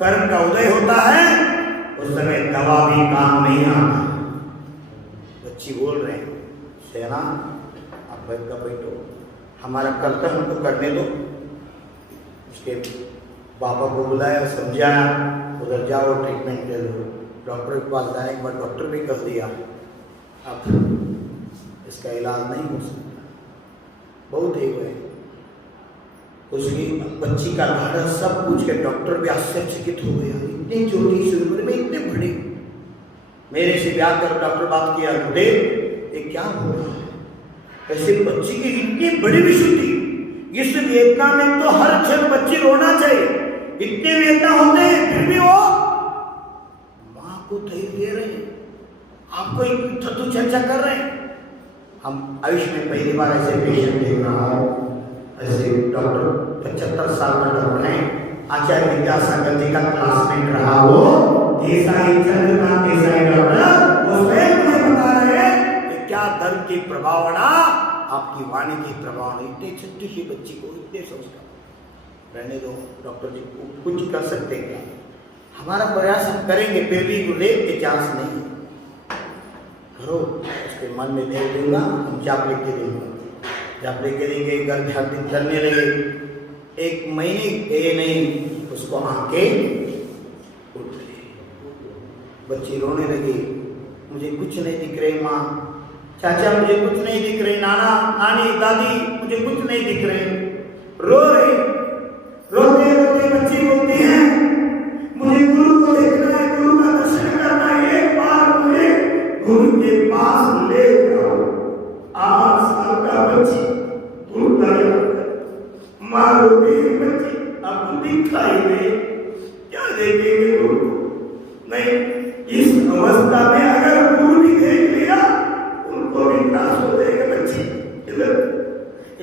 कर्म का उदय होता है उस समय दवा भी काम नहीं आता। बच्ची बोल रहे हैं सेना आप बैठो, हमारा कर्तव्य हमको करने दो। उसके पापा को बुलाया, समझाया, उधर जाओ ट्रीटमेंट ले लो। डॉक्टर के पास जाने के बाद डॉक्टर भी कह दिया अब इसका इलाज नहीं हो सकता, बहुत ही हुए। उसकी बच्ची का धारा सब पूछ के डॉक्टर भी आश्चर्यचकित हो गया, इतनी छोटी सी उम्र में इतने बड़े। मेरे से ब्याह कर डॉक्टर बात किया, गुरुदेव ये क्या हो रहा है, ऐसे बच्ची की इतनी बड़ी विशुद्धि, इस वेदना में तो हर क्षण बच्ची रोना चाहिए, इतने वेदना होते हैं फिर भी वो माँ को धैर्य दे रहे हैं, आपको थतू चर्चा कर रहे हैं। हम आयुष में पहली बार ऐसे पेशेंट देख रहा हूँ, ऐसे डॉक्टर 75 साल का डॉक्टर हैं, आचार्य विद्यासागर जी का क्लासमेट रहा वो देसाई, चंद्रकांत देसाई डॉक्टर, वो स्वयं मुझे बता रहे हैं कि क्या धर्म की प्रभावना, आपकी वाणी की प्रभावना, इतनी छोटी सी बच्ची को इतने संस्कार रहने दो। डॉक्टर जी कुछ कर सकते क्या, हमारा प्रयास हम करेंगे, फिर भी गुरुदेव के चांस नहीं करो, उसके मन में दे दूंगा, हम जाप लेके देंगे, जाप लेके देंगे, घर ध्यान करने लगे। 1 महीने ये नहीं, उसको आंखें उठ गई, बच्ची रोने लगी, मुझे कुछ नहीं दिख रही माँ, चाचा मुझे कुछ नहीं दिख रही, नाना नानी दादी मुझे कुछ नहीं दिख रहे, रो रही। दिखाई दे, क्या देखेंगे वो? नहीं, इस अवस्था में अगर गुरु भी देख लिया उनको भी त्रास हो जाएगा। बच्ची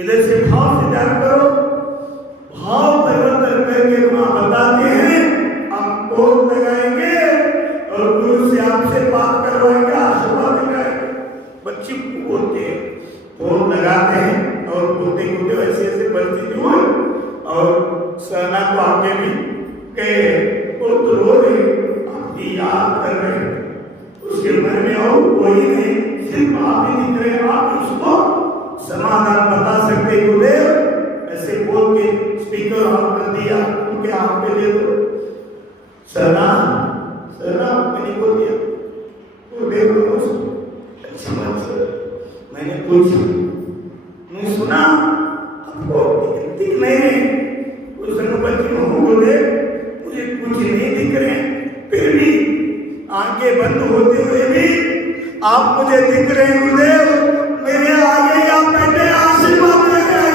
इधर से भाव से ध्यान करो, भाव परिवर्तन करके मां बताते हैं हम फोन लगाएंगे और गुरु से आपसे बात करवाएंगे, आशीर्वाद दिलाएंगे। बच्ची बोलते हैं, फोन लगाते हैं और बोलते बोलते वैसे ऐसे परिस्थिति हुई और सहना को आगे भी कहे वो तो रो रहे, आपकी याद कर रहे हैं, उसके मन में और कोई नहीं, सिर्फ आप ही दिख रहे हैं, आप उसको समाधान बता सकते गुरुदेव। ऐसे बोल के स्पीकर ऑन कर दिया, उनके हाथ पे दे दो। सहना मैंने बोल दिया गुरुदेव को, अच्छा मैंने पूछा, मैं सुना आपको दिख नहीं रहे, उस गुरुदेव मुझे कुछ नहीं दिख रहे, फिर भी आंखें बंद होते हुए भी आप मुझे दिख रहे हैं गुरुदेव, मेरे आगे या बैठे आशीर्वाद दे रहे हैं,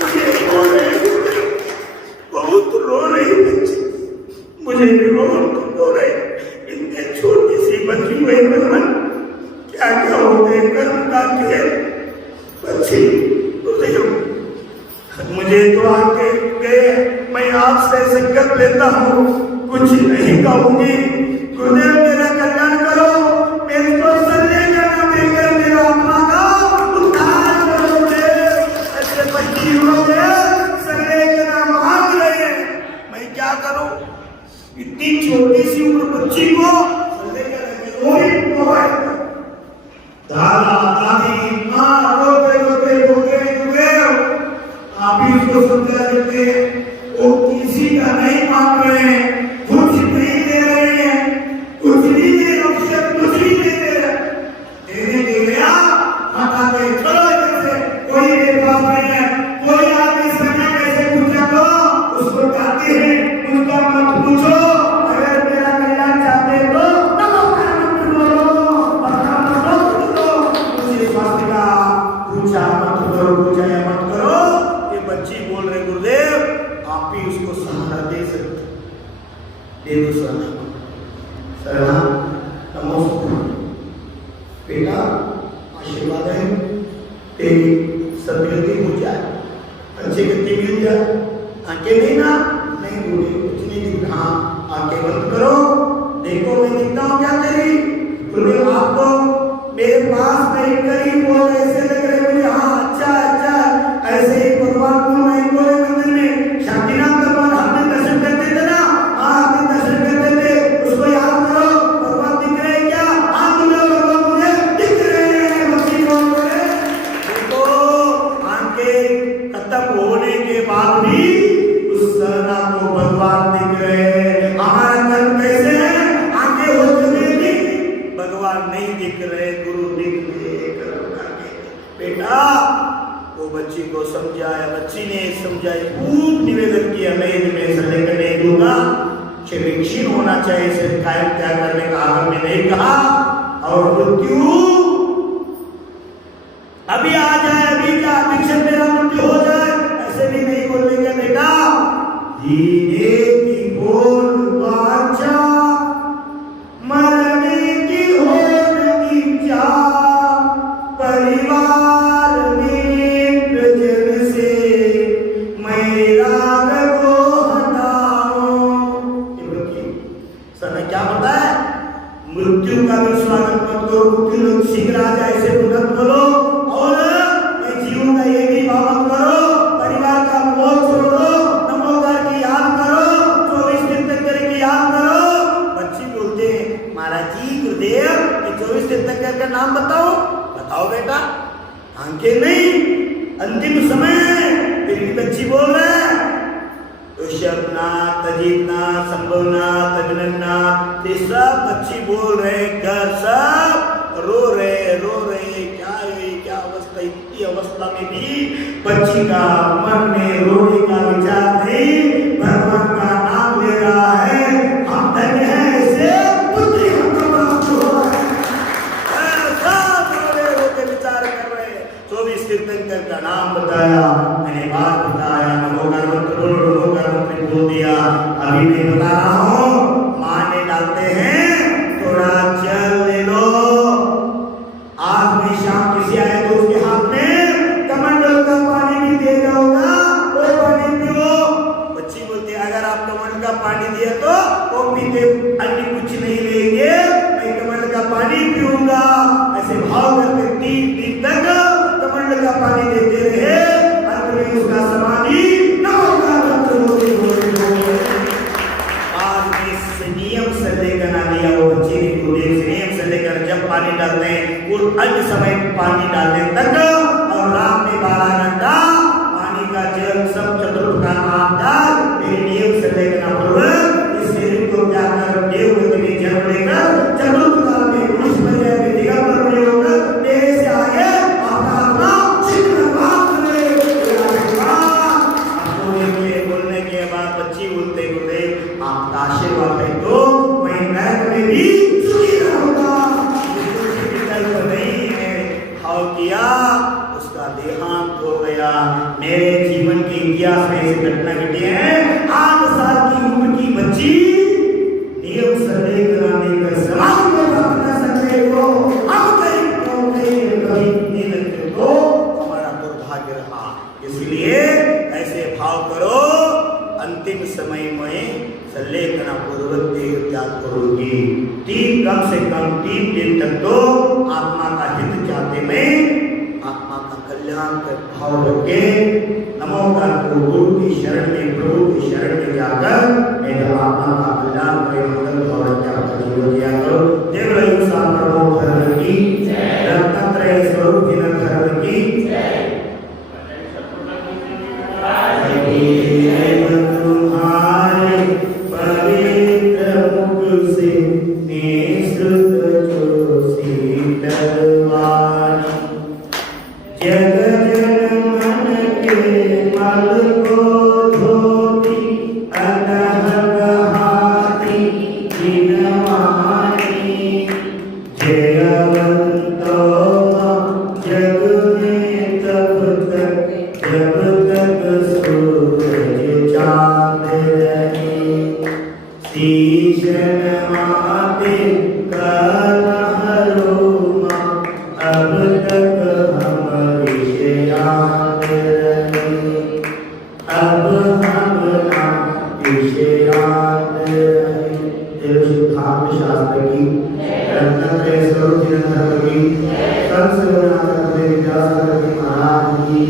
मुझे रो रहे, बहुत रो रही बच्ची, मुझे रो रहे, इतने छोटी सी बच्ची हुई बचपन क्या क्या होते कर्म का खेल। बच्ची मुझे तो आके गए, मैं आपसे संकल्प लेता हूँ कुछ नहीं कहूंगी, गुरुदेव मेरा कल्याण करो, मेरे को संदेह करना देकर मेरा आत्मा का उद्धार करो। ऐसे बच्ची होंगे संदेह करना मांग रहे हैं, मैं क्या करूं? इतनी छोटी सी उम्र बच्ची को संदेह करने दादा दादी माँ रोते रोते आप ही उसको समझा देते, वो किसी का नहीं मान रहे हैं, कुछ नहीं दे रहे हैं, कुछ नहीं दे अवसर, कुछ नहीं दे रहे, देने दे गया माता के चलो जैसे कोई मेरे पास नहीं है, कोई आदमी समय कैसे पूछा तो उसको कहते हैं उनका मत पूछो, अगर मेरा कल्याण चाहते तो स्वास्थ्य का पूछा मत करो। ये बच्ची बोल रहे गुरुदेव आप ही उसको सहारा दे सकते, दे दो सहना नमस्ते बेटा, आशीर्वाद है तेरी सदगति हो जाए, अच्छी गति मिल जाए। आंखें नहीं ना, नहीं बोले कुछ नहीं दिख रहा, आंखें बंद करो, देखो मैं दिखता हूँ क्या तेरी? गुरुदेव आप तो मेरे पास नहीं करीब बोल, ऐसे लग रहे मुझे, हाँ अच्छा ऐसे ही भगवान को नहीं बोले मंदिर में शांतिनाथ भगवान हमने दर्शन करते थे ना, हाँ हमने दर्शन करते थे, उसको याद करो, भगवान दिख रहे हैं क्या? हाँ भगवान मुझे दिख रहे हैं। बच्ची कौन बोले? देखो आंखें खत्म होने के बाद भी उस सहना को भगवान दिख रहे हैं। हमारा कर्म कैसे है? आंखें होते हुए भी भगवान नहीं दिख रहे, गुरु दिख रहे कर्म करके। बेटा वो बच्ची को समझाया, बच्ची ने समझाई, खूब निवेदन किया, मैं संदेह नहीं दूंगा, क्षमीशील होना चाहिए, सिर्फ कायम त्याग करने का आगम में नहीं कहा, और मृत्यु अभी आ जाए, अभी का अभिक्षण मेरा मृत्यु हो जाए, ऐसे भी नहीं बोलेंगे बेटा। जीने की बोल वाचा मरने की हो इच्छा, परिवार मित्र जन से मैं राग को हटाऊं। समय क्या बताए? मृत्यु का भी स्वागत मत करो, मृत्यु लोग शीघ्र आ जाए ऐसे मत करो, और मैं जीवन का ये भी भाव मत करो, परिवार का मोह छोड़ दो, नमोकार की याद करो, 24 तीर्थंकर की याद करो। बच्ची बोलते हैं महाराज जी गुरुदेव 24 तीर्थंकर का नाम बताओ बेटा, आंखें नहीं, अंतिम समय, फिर भी बच्ची बोल रहे हैं ऋषभनाथ, अजीतनाथ, संभवनाथ, अभिनंदनाथ, ये सब बच्ची बोल रहे, घर सब रो रहे, क्या अवस्था, इतनी अवस्था में भी बच्ची का मन में रोने का विचार नहीं, भगवान का नाम ले रहा है, हम धन्य हैं ऐसे पुत्री हमको प्राप्त हुआ है, सब रोने होते विचार कर रहे। 24 तीर्थंकर का नाम बताया, मैंने बात बताया, नमोकार मंत्र बोलो, अभी मैं बता रहा हूँ, माँ ने डालते हैं थोड़ा जल ले लो। आज में शाम किसी आए तो उसके हाथ में कमंडल का पानी भी दे जाओगा, वो पानी पियो। बच्ची बोलती है अगर आप कमंडल का पानी दिए तो वो पीते, अन्य कुछ नहीं लेंगे, मैं कमंडल का पानी पीऊंगा। ऐसे भाव करके 3 दिन तक कमंडल का पानी देते रहे। अंत में उसका समाधि न होगा। नियम से लेकर ना लिया वो बच्चे की दूध नियम से लेकर जब पानी डालते हैं वो अन्य समय पानी डालने तक, और रात में 12 घंटा पानी का जल सब चतुर्थ का नाम डाल मेरे नियम से लेकर पूर्वक इस शरीर को क्या कर देव के जन्म लेकर चतुर्थ काल में पुरुष बने में दिगंबर बने होकर मेरे से आगे आपका आत्मा चित्रवाद करे। आपको बोलने के बाद बच्ची बोलते बोलते आपका आशीर्वाद है तो मैं नरक में भी सुखी रहूंगा। विकल्प नहीं है। भाव किया, उसका देहांत हो गया। मेरे जीवन के इतिहास में ऐसी घटना घटी है। 8 साल की उम्र की बच्ची नियम संदेह कराने का समाज में अपना सकते हो। अब कहीं लगते तो हमारा दुर्भाग्य रहा। इसलिए ऐसे भाव करो, अंतिम समय में लेखना पूर्वक देह त्याग करूंगी। कम से कम 3 दिन तक तो आत्मा का हित चाहते मैं आत्मा का कल्याण कर भाव रखे नमो का गुरु की शरण में, प्रभु की शरण में जाकर मेरे आत्मा का कल्याण करे मंगल भाव रखे आपका जीवन दिया करो। देव साधर्म धर्म की रत्नत्रय स्वरूप जिन धर्म की तुम्हारे पवित्र मुख से निसृत जो शीतलवाणी, जग जन मन के मल को धोती अतः गहाती जिनवाणी। जयवंतो जग में तब तक जब तक सूरज चांद रहे, शीश नवाते कर हरोमा, अब तक हम विषयान रहे, अब हम ना विषयान रहे। धर्म शास्त्र की रत्नत्रय स्वरूप धर्म की संत महाराज की